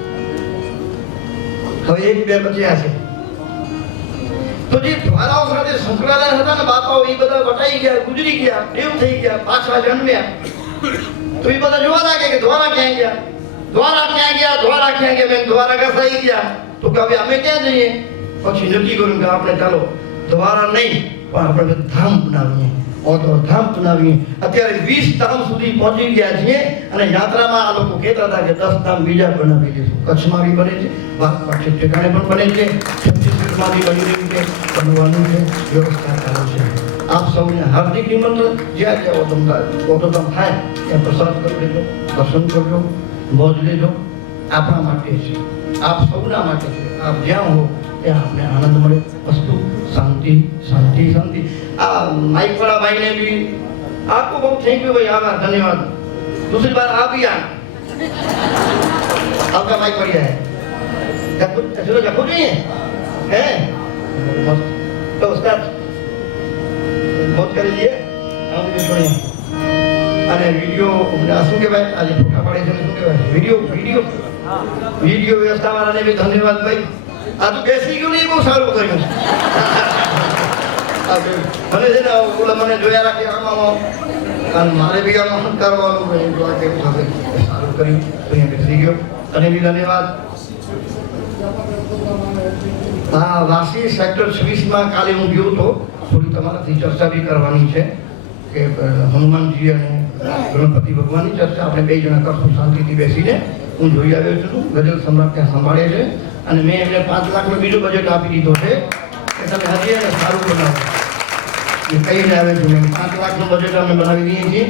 હવે એક બે બચ્યા છે તો જે દ્વારાઓ સાથે સંકળાયેલા હતા ને બાપાઓ એ બધા વટાઈ ગયા ગુજરી ગયા દેવ થઈ ગયા પાછા જન્મ્યા તો એ બધા જોવા લાગે કે દ્વારા ક્યાં ગયા દ્વારા ક્યાં ગયા મેં દ્વારા ઘસાઈ ગયા તો કે હવે અમે ક્યાં જઈએ પછી નક્કી કર્યું કે આપણે ચાલો દ્વારા નહીં પણ આપણે ધામ બનાવીએ ઓધોધામ બનાવીએ અત્યારે 20 ધામ સુધી પહોંચી ગયા છીએ અને યાત્રામાં આ લોકો કહેતા હતા કે 10 ધામ બીજા બનાવી દઈશું કચ્છમાં બી બને છે ભારતમાં ઠેકાણે પણ બને છે છત્તીસગઢમાં બી બની રહ્યું છે બનવાનું છે વ્યવસ્થા ચાલુ છે આપ સૌને હાર્દિક નિમંત્રણ જ્યાં જ્યાં ઓધોધામ થાય ત્યાં પ્રસાદ કરી લેજો દર્શન કરજો મોજ લેજો આપણા માટે છે આપ સૌના માટે છે આપ જ્યાં હો ત્યાં આપને આનંદ મળે વસ્તુ શાંતિ શાંતિ શાંતિ આ माइक वाला भाई ने भी आपको बहुत थैंक यू भाई आभार धन्यवाद दूसरी बार आप ही आए आपका माइक बढ़िया है जखो नहीं है तो उसका बहुत कर लीजिए हम भी सुनिए अरे वीडियो શું કે ભાઈ આજે ફોટા પાડે છે શું કહેવાય વિડિયો વ્યવસ્થા વાળાને भी ધન્યવાદ ભાઈ આ તો બેસી ગયું નહીં બહુ સારું કર્યું મને છે ને ઓલા મને જોયા રાખે આમાં અને મારે બી આમાં કરવાનું સારું કર્યું અહીંયા બેસી ગયો અને બી ધન્યવાદ હા વાસી સેક્ટર 26 કાલે હું ગયો તો થોડી તમારાથી ચર્ચા બી કરવાની છે કે હનુમાનજી અને ગણપતિ ભગવાનની ચર્ચા આપણે બે જણા કરશું શાંતિથી બેસીને હું જોઈ આવ્યો છું ગઝલ સમ્રાટ ત્યાં સંભાળે છે અને મેં એમને 5 લાખનું બીજું બજેટ આપી દીધો છે કે તમે હજી એને સારું બનાવો એ કહીને આવે છે મેં 5 લાખનું બજેટ અમે બનાવી દઈએ છીએ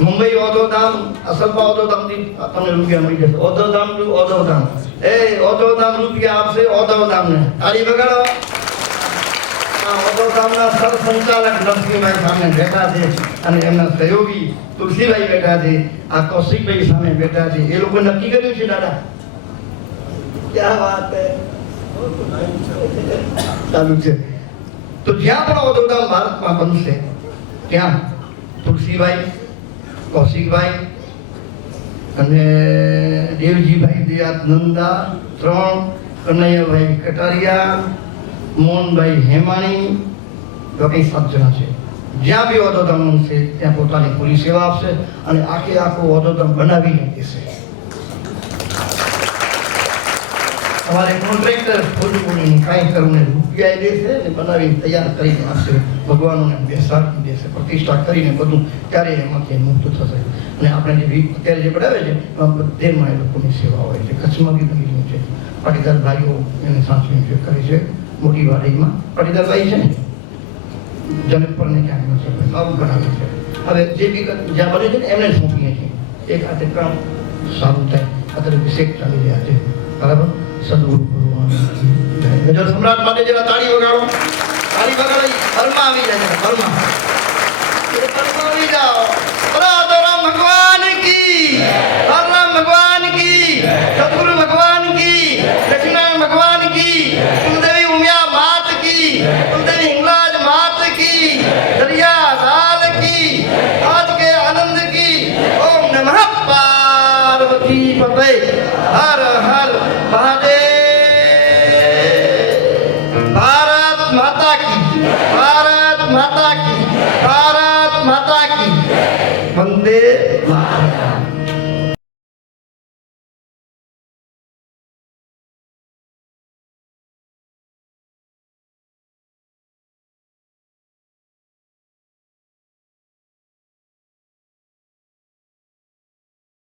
મુંબઈ ઓધોધામ અસલપા ઓધોધામથી તમને રૂપિયા મળી જશે ઓધોધામ ટુ ઓધોધામ ઓધોધામ રૂપિયા આપશે ઓધોધામને તાળી વગાડો ઓધોધામના સરસંચાલક લક્ષ્મીભાઈ સામે બેઠા છે અને એમના સહયોગી તુલસીભાઈ બેઠા છે આ કૌશિકભાઈ સામે બેઠા છે એ લોકો નક્કી કર્યું છે દાદા ક્યાં વાત હે ચાલુ છે તો જ્યાં પણ ઓધોધામ ભારતમાં બનશે ત્યાં તુલસીભાઈ કૌશિકભાઈ અને દેવજીભાઈ દયાત નંદા 3 કનૈયાભાઈ કટારિયા મોહનભાઈ હેમાણી બાકી 7 જણા છે જ્યાં બી ઓધોધામ બનશે ત્યાં પોતાની પૂરી સેવા આપશે અને આખું ઓધોધામ બનાવીને દેશે हमारे कॉन्ट्रैक्टर फूलपुरी काई करूने રૂપિયા દેશે ને બનાવીને તૈયાર કરીને આપશે ભગવાનોને બેસાડી દેશે પ્રતિષ્ઠા કરીને બધું ત્યારે એમાંથી મુક્ત થશે અને આપણે જે અત્યારે જે પડાવે છે એમાં બધેમાં એ લોકોની સેવા હોય છે કચ્છમાં બી બની રહ્યું છે પાટીદાર ભાઈઓ એને સાચવીને જે કરે છે મોટી વાડીમાં પાટીદાર ભાઈ છે ને જનકપુરને ક્યાંક નથી નવું બનાવે છે હવે જે બી જ્યાં બને છે ને એમને સોંપીએ છીએ એક હાથે કામ સારું થાય અત્યારે વિશેષ ચાલી રહ્યા છે બરાબર સદગુરુ ભગવાન ગઝલ સમ્રાટ માટે જરા તાળી વગાડો ઘરમાં આવી જાય ઘરમાં આવી જાઓ ભગવાન કી भगवान की, सतगुरु भगवान की, लक्ष्मण भगवान की, कुलदेवी उमिया मात की, कुलदेवी हिंगलाज मात की, दरिया लाल की, आज के आनंद की। ओम नमः पार्वती पते, हर हर महादेव। भारत माता की, भारत माता की, भारत माता की। वंदे मातरम।